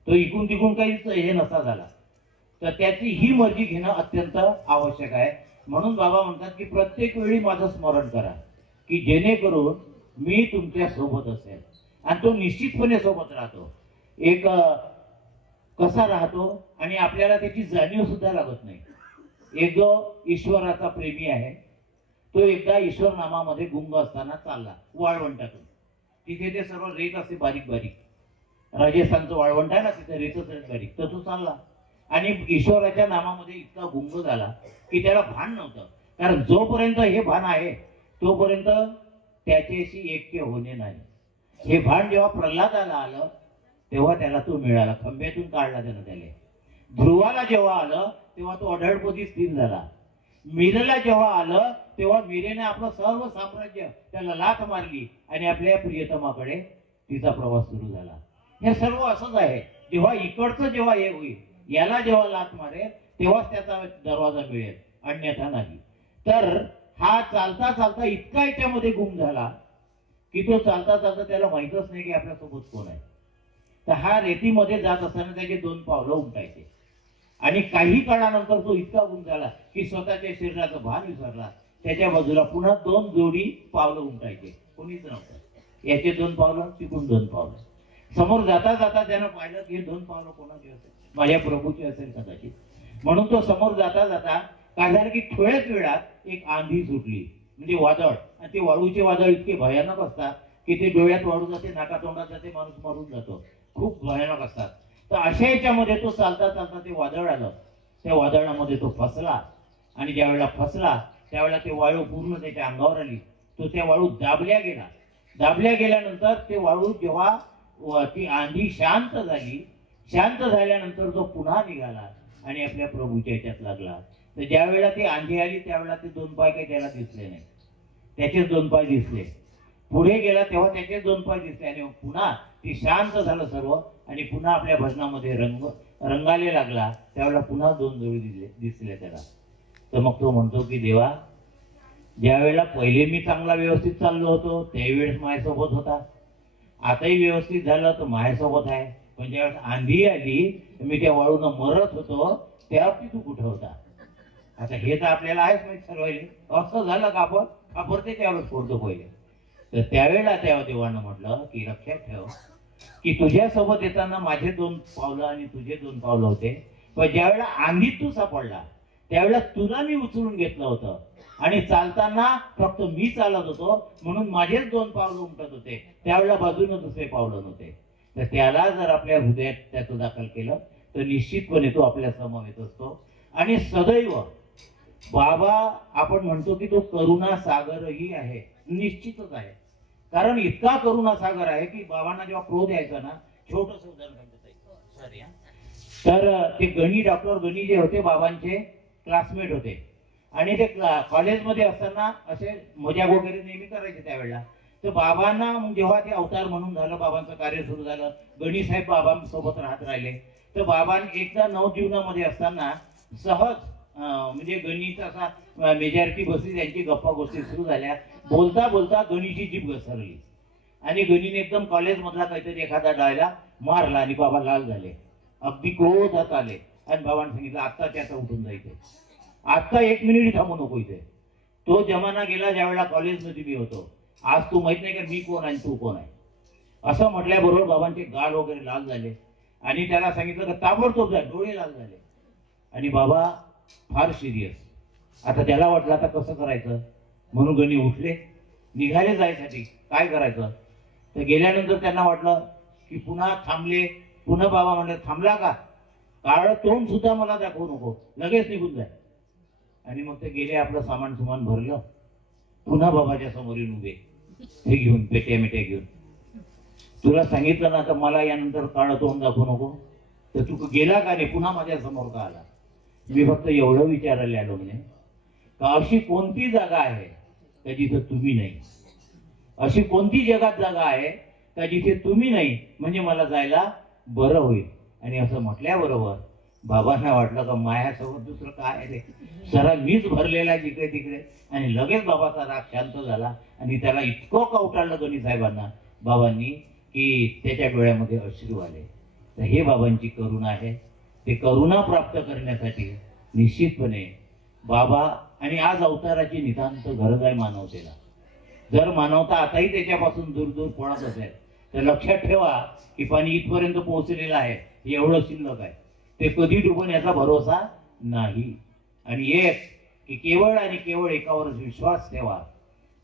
तो इकडून तिकडून काहीच हे नसा झाला तर त्याची ही मर्जी घेणं अत्यंत आवश्यक आहे. म्हणून बाबा म्हणतात की प्रत्येक वेळी माझं स्मरण करा की जेणेकरून मी तुमच्या सोबत असेल. आणि तो निश्चितपणे सोबत राहतो. एक कसा राहतो आणि आपल्याला त्याची जाणीव सुद्धा लागत नाही. एक जो ईश्वराचा प्रेमी आहे तो एकदा ईश्वर नामामध्ये गुंग असताना चालला वाळवंटातून. तिथे ते सर्व रेत असे बारीक बारीक, राजस्थानचं वाळवंट आहे ना, तिथे रेतच रेत बारीक. तर तो चालला आणि ईश्वराच्या नामामध्ये इतका गुंग झाला की त्याला भान नव्हतं. कारण जोपर्यंत हे भान आहे तोपर्यंत त्याच्याशी ऐक्य होणे नाही. हे भान जेव्हा प्रल्हादाला आलं तेव्हा त्याला तो मिळाला, खंब्यातून काढला त्यानं त्याला. ध्रुवाला जेव्हा आलं तेव्हा तो अढळपदी स्थिर झाला. मीरेला जेव्हा आलं तेव्हा मीरेने आपलं सर्व साम्राज्य त्याला लाथ मारली आणि आपल्या प्रियतमाकडे तिचा प्रवास सुरू झाला. हे सर्व असंच आहे. जेव्हा इकडचं जेव्हा हे होईल, याला जेव्हा लाथ मारेल तेव्हाच त्याचा दरवाजा मिळेल, अन्यथा नाही. तर हा चालता चालता इतका याच्यामध्ये गुम झाला की तो चालता चालता त्याला माहीतच नाही की आपल्यासोबत कोण आहे. तर हा रेतीमध्ये जात असताना त्याचे 2 पावलं उमटायचे आणि काही काळानंतर तो इतका गुम झाला की स्वतःच्या शरीराचं भान विसरला. त्याच्या बाजूला पुन्हा 2 जोडी पावलं उमटायचे, कोणीच नव्हतं. याचे 2 पावलं, तिकडून 2 पावलं. समोर जाता जाता त्यानं पाहिलं की हे 2 पावलं कोणाची असेल, माझ्या प्रभूची असेल कदाचित. म्हणून तो समोर जाता जाता काय झालं की थोड्याच वेळात एक आंधी सुटली, म्हणजे वादळ. आणि ते वाळूचे वादळ इतके भयानक असतात की ते डोळ्यात वाळू जाते, नाका तोंडात जाते, माणूस मरून जातो. खूप भयानक असतात. तर अशा याच्यामध्ये तो चालता चालता ते वादळ आलं. त्या वादळामध्ये तो फसला आणि ज्या वेळेला फसला त्यावेळेला ते वाळू पूर्ण त्याच्या अंगावर आली. तो त्या वाळू दाबल्या गेला. दाबल्या गेल्यानंतर ते वाळू जेव्हा ती आंधी शांत झाली, शांत झाल्यानंतर तो पुन्हा निघाला आणि आपल्या प्रभूच्या याच्यात लागला. तर ज्या वेळेला ती आंधी आली त्यावेळेला ते 2 पाय काही त्याला दिसले नाही, त्याचेच 2 पाय दिसले. पुढे गेला तेव्हा त्याचेच 2 पाय दिसले आणि पुन्हा ती शांत झालं सर्व आणि पुन्हा आपल्या भजनामध्ये रंगाले लागला. त्यावेळेला पुन्हा 2 जोडी दिसले त्याला. तर मग तो म्हणतो की देवा, ज्या वेळेला पहिले मी चांगला व्यवस्थित चाललो होतो त्यावेळेस माझ्यासोबत होता, आताही व्यवस्थित झालं तर माझ्यासोबत आहे, पण ज्यावेळेस आंधी आली मी त्या वाळून मरत होतो त्यावेळी तू कुठं होता. आता हे तर आपल्याला आहेच माहित सर्वांना. असं झालं का आपण कापरते त्यावेळेस सोडतो पहिले. तर त्यावेळेला त्या देवानं म्हटलं की लक्षात ठेव की तुझ्यासोबत येताना माझे 2 पावलं आणि तुझे 2 पावलं होते, पण ज्यावेळेला आंधीत तू सापडला त्यावेळेला तुला मी उचलून घेतलं होतं आणि चालताना फक्त मी चालत होतो म्हणून माझेच 2 पावलं उमटत होते, त्यावेळेला बाजूने दुसरे पावलं नव्हते. तर त्याला जर आपल्या हृदयात त्याचं दाखल केलं तर निश्चितपणे तो आपल्या समवेत असतो. आणि सदैव बाबा, आपण म्हणतो की तो करुणा सागरही आहे, निश्चितच आहे. कारण इतका करुणा सागर आहे की बाबांना जेव्हा क्रोध यायचा ना, छोटंसं उदाहरण सांगतो. तर ते गणी, डॉक्टर गणी जे होते बाबांचे क्लासमेट होते आणि ते कॉलेजमध्ये असताना असे मजाक वगैरे नेहमी करायचे त्यावेळेला. तर बाबांना जेव्हा ते अवतार म्हणून झालं, बाबांचं कार्य सुरू झालं, गणी साहेब बाबांसोबत राहत राहिले. तर बाबां एकदा नवजीवनामध्ये असताना सहज म्हणजे गणीचा असा मेजॉरिटी बसली, त्यांची गप्पा गोष्टी सुरू झाल्या. बोलता बोलता गणीची जीभ घसरली आणि गणीने एकदम कॉलेजमधला काहीतरी एखादा डायला मारला आणि बाबा लाल झाले, अगदी क्रोधात आले. आणि बाबांनी सांगितलं आत्ता त्याचा उठून जायचं, आत्ता 1 मिनिट थांबू नको इथे. तो जमाना गेला ज्यावेळेला कॉलेजमध्ये मी होतो. आज तू माहित नाही का मी कोण आणि तू कोण आहे. असं म्हटल्याबरोबर बाबांचे गाल वगैरे लाल झाले आणि त्याला सांगितलं की ताबडतोब जा, डोळे लाल झाले. आणि बाबा फार सिरियस. आता त्याला वाटलं आता कसं करायचं, म्हणून गणी उठले, निघाले जायसाठी. काय करायचं तर गेल्यानंतर त्यांना वाटलं की पुन्हा थांबले. पुन्हा बाबा म्हणले थांबला का, काळ तोंड सुद्धा मला दाखवू नको, लगेच निघून जाय. आणि मग ते गेले, आपलं सामान सुमान भरलं, पुन्हा बाबाच्या समोर येऊन उभे, हे घेऊन पेट्या मिट्या घेऊन. तुला सांगितलं ना तर मला यानंतर काळ तोंड दाखवू नको, तर तू गेला का नाही, पुन्हा माझ्या समोर का आला. मी फक्त एवढं विचारायला आलो म्हणे का अशी कोणती जागा आहे का जिथं तुम्ही नाही, अशी कोणती जगात जागा आहे का जिथे तुम्ही नाही, म्हणजे मला जायला बरं होईल. आणि असं म्हटल्याबरोबर बाबांना वाटलं का मायासोबत दुसरं काय रे, जरा मीच भरलेला जिकडे तिकडे. आणि लगेच बाबाचा राग शांत झाला आणि त्याला इतकं कवटाळलं गणी साहेबांना बाबांनी की त्याच्या डोळ्यामध्ये अश्रू आले. तर हे बाबांची करुणा आहे. ते करुणा प्राप्त करण्यासाठी निश्चितपणे बाबा, आणि आज अवताराची नितांत गरज आहे मानवतेला. जर मानवता आताही त्याच्यापासून दूर दूर पळत असेल तर लक्षात ठेवा की पाणी इथपर्यंत पोहोचलेलं आहे, एवढं शिल्लक आहे, ते कधी डुबून याचा भरोसा नाही. आणि एक की केवळ आणि केवळ एकावरच विश्वास ठेवा,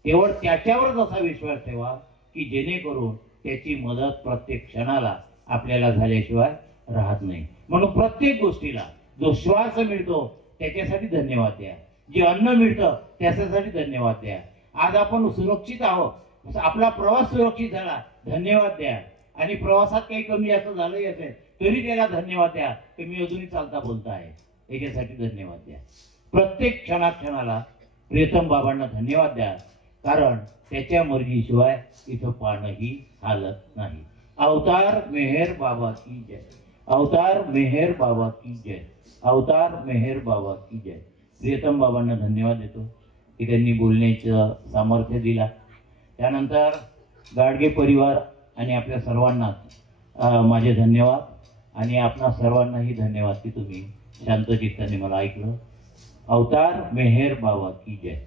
केवळ त्याच्यावरच असा विश्वास ठेवा की जेणेकरून त्याची मदत प्रत्येक क्षणाला आपल्याला झाल्याशिवाय राहत नाही. म्हणून प्रत्येक गोष्टीला जो श्वास मिळतो त्याच्यासाठी धन्यवाद द्या, जे अन्न मिळतं त्याच्यासाठी धन्यवाद द्या. आज आपण सुरक्षित आहोत, आपला प्रवास सुरक्षित झाला, धन्यवाद द्या. आणि प्रवासात काही कमी जास्त झालंही असेल तरी त्याला धन्यवाद द्या की मी अजूनही चालता बोलता आहे, याच्यासाठी धन्यवाद द्या. प्रत्येक क्षणाक्षणाला प्रियतम बाबांना धन्यवाद द्या, कारण त्याच्या मर्जीशिवाय इथं पाणही हालत नाही. अवतार मेहर बाबा की जय, अवतार मेहर बाबा की जय, अवतार मेहर बाबा की जय. प्रियतम बाबांना धन्यवाद देतो की त्यांनी बोलण्याचं सामर्थ्य दिला. त्यानंतर गाडगे परिवार आणि आपल्या सर्वांना माझे धन्यवाद आणि आपणा सर्वांनाही धन्यवाद की तुम्ही शांत चित्ताने मला ऐकलं. अवतार मेहर बाबा की जय.